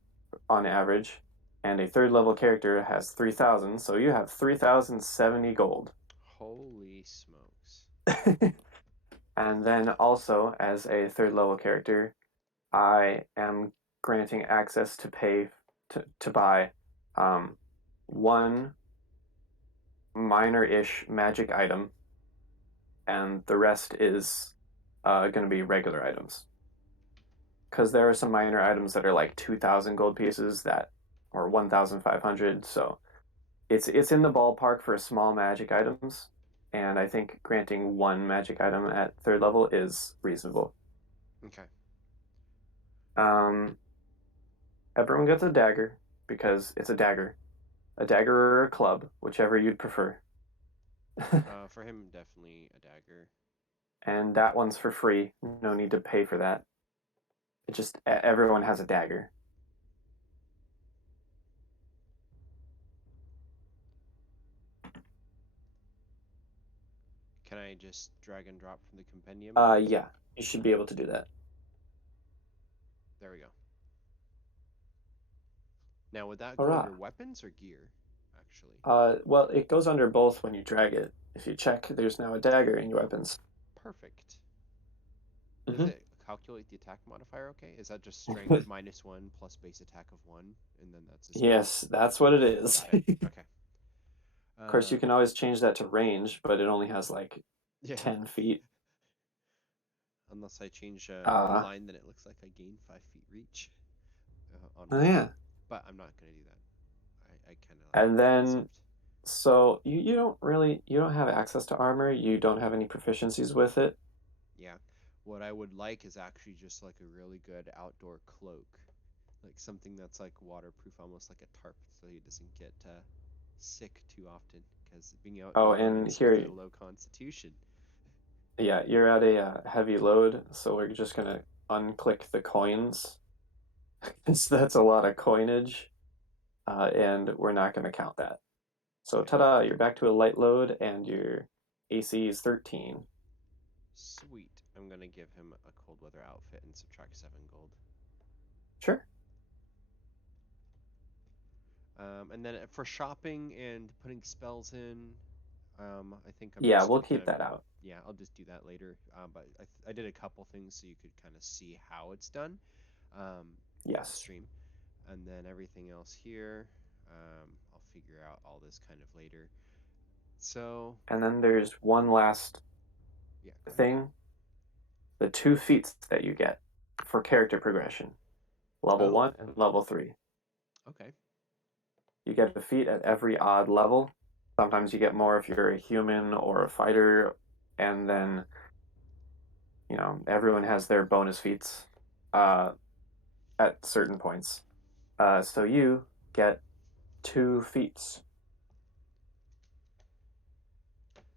on average, and a third level character has 3,000, so you have 3,070 gold. Holy smokes. And then also, as a third level character, I am granting access to pay to buy um, one minor-ish magic item, and the rest is going to be regular items. Because there are some minor items that are like 2,000 gold pieces that, or 1,500. So it's in the ballpark for small magic items, and I think granting one magic item at third level is reasonable. Okay. Um, Everyone gets a dagger because it's a dagger or a club, whichever you'd prefer. For him, definitely a dagger. And that one's for free. No need to pay for that. It just everyone has a dagger. Can I just drag and drop from the compendium or Yeah, you should be able to do that. there we go. Now would that go Hurrah! under weapons or gear, actually? Well, it goes under both when you drag it. If you check, there's now a dagger in your weapons. Perfect. Does Mm-hmm. it calculate the attack modifier okay? Is that just strength -1 plus base attack of 1 and then that's his speed? Yes, that's what it is. Got it. Okay. Of course, you can always change that to range, but it only has like Yeah. 10 feet. Unless I change a Uh, line, then it looks like I gain 5 feet reach on oh roll. yeah. But I'm not gonna do that. I kind of like And the then, concept. so you don't have access to armor. You don't have any proficiencies with it. Yeah. What I would like is actually just like a really good outdoor cloak, like something that's like waterproof, almost like a tarp, so he doesn't get sick too often. Because being out in Oh, the and elements with here, a low constitution. yeah, you're at a heavy load, so we're just gonna unclick the coins. So that's a lot of coinage, and we're not gonna count that. So Okay. ta-da, you're back to a light load, and your AC is 13. Sweet. I'm gonna give him a cold weather outfit and subtract 7 gold. Sure. And then for shopping and putting spells in, I think I'm Yeah, just we'll gonna kind keep of, that out. yeah, I'll just do that later. But I did a couple things so you could kind of see how it's done for the Yes. stream. And then everything else here, I'll figure out all this kind of later. So, And then there's one last yeah, go ahead. thing, the two feats that you get for character progression, level Oh, 1 and level 3. okay. You get a feat at every odd level. Sometimes you get more if you're a human or a fighter, and then, everyone has their bonus feats uh, at certain points. So you get two feats.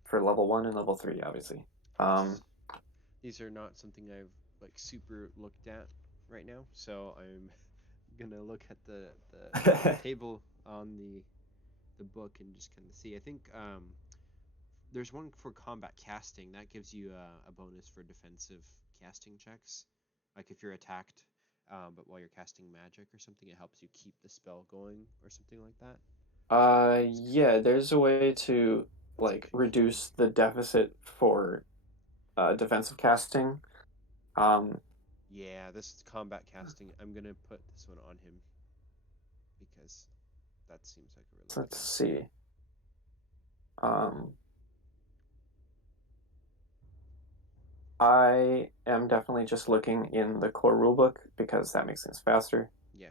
for level 1 and level 3, obviously. Nice. These are not something I've like super looked at right now, so I'm gonna look at the table on the book and just kind of see. I think there's one for combat casting that gives you a bonus for defensive casting checks. Like if you're attacked, but while you're casting magic or something, it helps you keep the spell going or something like that. It's kind of Yeah, there's a way to it's like interesting. reduce the deficit for defensive casting. Um, Yeah, this combat casting. I'm gonna put this one on him because that seems like a really let's good. see. Um, I am definitely just looking in the core rulebook because that makes things faster. Yeah,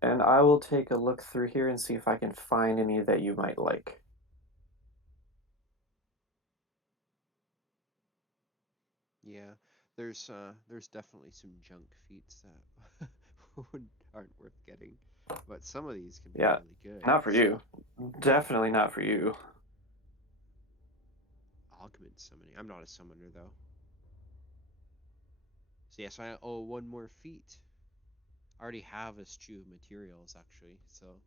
And I will take a look through here and see if I can find any that you might like. yeah. There's definitely some junk feats that aren't worth getting, but some of these can be Yeah, really good. not for So you. Definitely not for you. augment summoning. I'm not a summoner though. So yes, I owe one more feat. I already have a stew of materials actually. So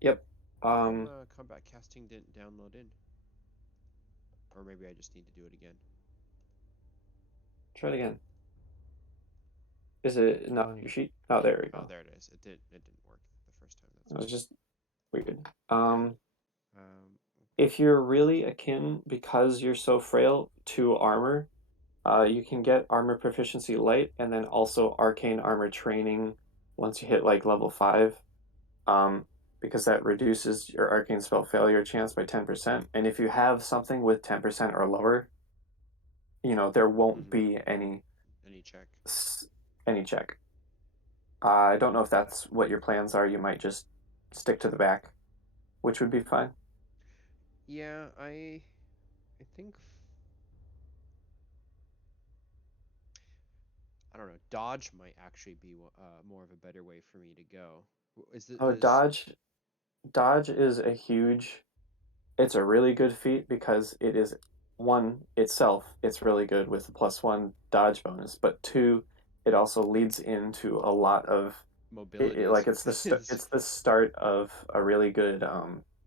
Yep. how come Um, combat casting didn't download in? Or maybe I just need to do it again. try it again. Is it not on your sheet? Oh, there we Oh, go. there it is. It didn't work the first time. That's It was why. just weird. Okay. If you're really akin, because you're so frail, to armor, you can get armor proficiency light and then also arcane armor training once you hit like level 5. Um, because that reduces your arcane spell failure chance by 10%. And if you have something with 10% or lower, there won't Mm-hmm. be Any check. any check. I don't know if that's what your plans are. You might just stick to the back, which would be fine. Yeah, I think I don't know. Dodge might actually be more of a better way for me to go. Is it Oh, is dodge is a huge. It's a really good feat because it is one itself. It's really good with the +1 dodge bonus, but two, it also leads into a lot of mobility like it's is it's the start of a really good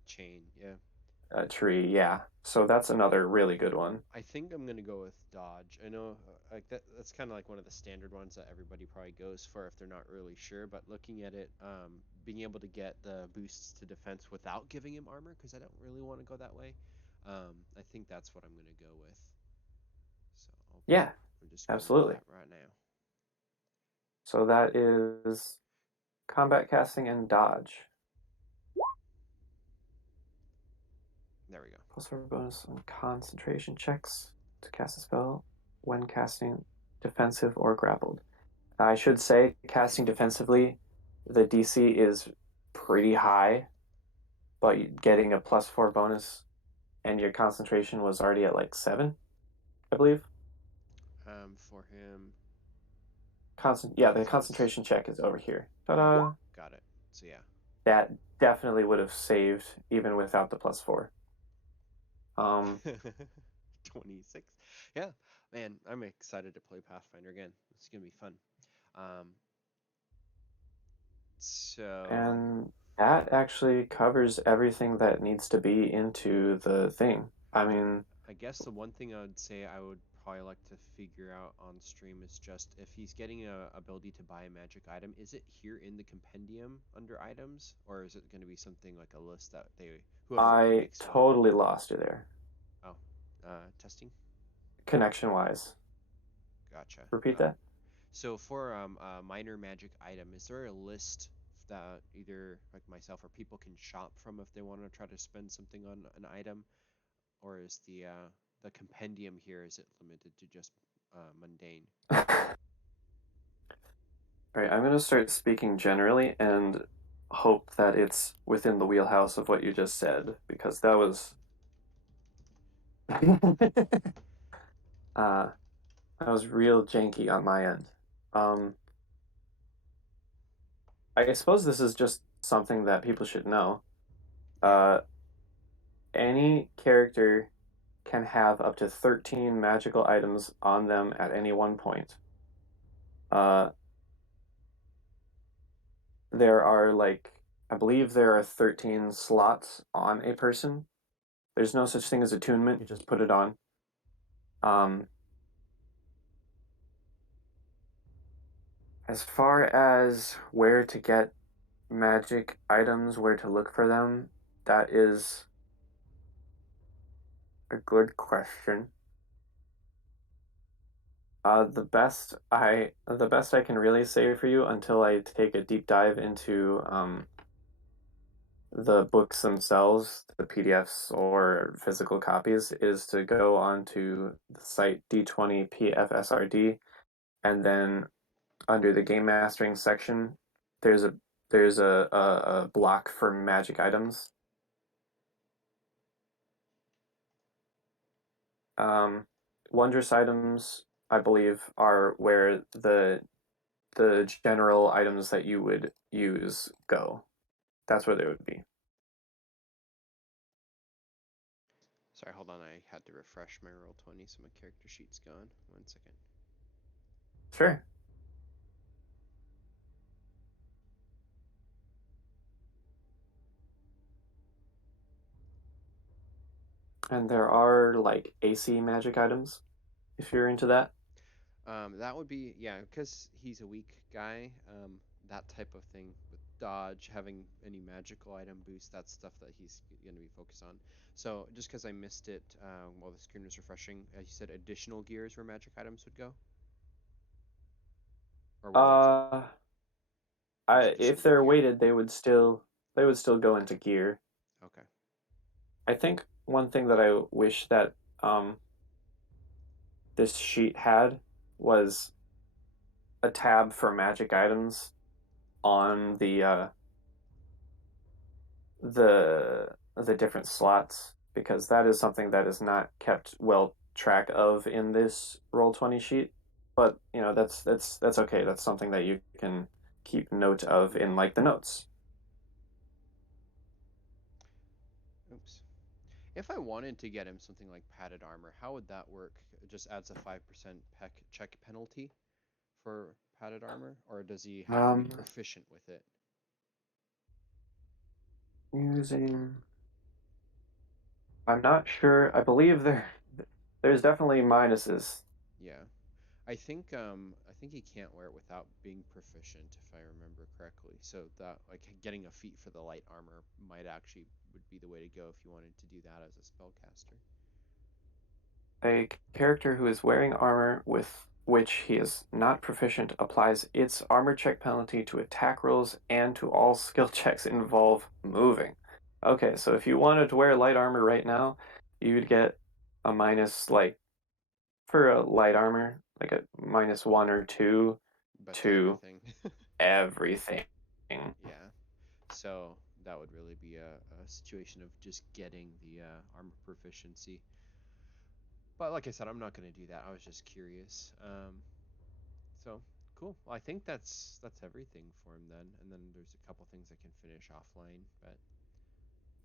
chain? Yeah. tree. Yeah, so that's another really good one. I think I'm gonna go with dodge. I know, like that's kind of like one of the standard ones that everybody probably goes for if they're not really sure. But looking at it, being able to get the boosts to defense without giving him armor, because I don't really want to go that way. I think that's what I'm gonna go with. So Yeah, I'm just gonna do absolutely. that right now. So that is combat casting and dodge. There we go. +4 bonus on concentration checks to cast a spell when casting defensive or grappled. I should say, casting defensively, the DC is pretty high, but getting a +4 bonus and your concentration was already at like 7, I believe. For him, Yeah, is the this? concentration check is over here. Oh, Ta-da! got it. So yeah, That definitely would have saved even without the +4. Um, 26. Yeah, man, I'm excited to play Pathfinder again. It's gonna be fun. Um, so and that actually covers everything that needs to be into the thing. I mean, I guess the one thing I would say I would probably like to figure out on stream is just if he's getting a ability to buy a magic item, is it here in the compendium under items, or is it going to be something like a list that whoever I makes one? totally lost you there, Oh, testing. connection wise. Gotcha. Repeat that. So for a minor magic item, is there a list that either like myself or people can shop from if they want to try to spend something on an item, or is the compendium here is it limited to just mundane? All right, I'm going to start speaking generally and hope that it's within the wheelhouse of what you just said because that was uh that was real janky on my end. Um, I suppose this is just something that people should know. Yeah. Uh, any character can have up to 13 magical items on them at any one point. Uh, there are like, I believe there are 13 slots on a person. There's no such thing as attunement, you just put it on. Um, as far as where to get magic items, where to look for them, that is a good question. The best I can really say for you until I take a deep dive into the books themselves, the PDFs or physical copies, is to go onto the site D20PFSRD, and then under the game mastering section, there's a there's a block for magic items. Um, Wondrous items, I believe, are where the general items that you would use go. That's where they would be. Sorry, hold on. I had to refresh my roll 20, so my character sheet's gone. 1 second. Sure. And there are like AC magic items if you're into that. That would be, yeah, because he's a weak guy. That type of thing with dodge, having any magical item boost, that's stuff that he's going to be focused on. So just because I missed it while the screen was refreshing, you said additional gears where magic items would go, or where was it? Uh, Or if specific they're gear? weighted, they would still go into gear. Okay. I think one thing that I wish that this sheet had was a tab for magic items on the different slots, because that is something that is not kept well track of in this Roll20 sheet. But that's okay. That's something that you can keep note of in like the notes. Oops. If I wanted to get him something like padded armor, how would that work? It just adds a 5% check penalty for padded armor, or does he have to be Um, proficient with it? Using, I'm not sure. I believe there's definitely minuses. Yeah. I think he can't wear it without being proficient, if I remember correctly. So that like getting a feat for the light armor might actually would be the way to go if you wanted to do that as a spellcaster. A character who is wearing armor with which he is not proficient applies its armor check penalty to attack rolls and to all skill checks involve moving. Okay, so if you wanted to wear light armor right now, you'd get a minus, like, for a light armor, like a -1 or 2 But to to everything. everything. Yeah. So that would really be a situation of just getting the armor proficiency. But like I said, I'm not going to do that. I was just curious. So cool. Well, I think that's everything for him then. And then there's a couple things I can finish offline. But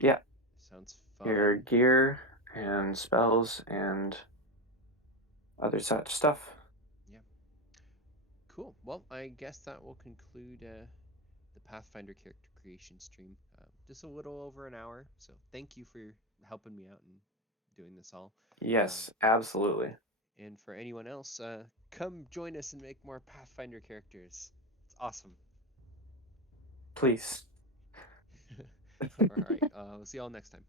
Yeah, sounds your fun. gear and spells and other such stuff. Yeah. Cool. Well, I guess that will conclude the Pathfinder character creation stream. Just a little over an hour. So thank you for helping me out and doing this all. Um, Yes, absolutely. and for anyone else, come join us and make more Pathfinder characters. It's awesome. Please. All right. We'll see y'all next time.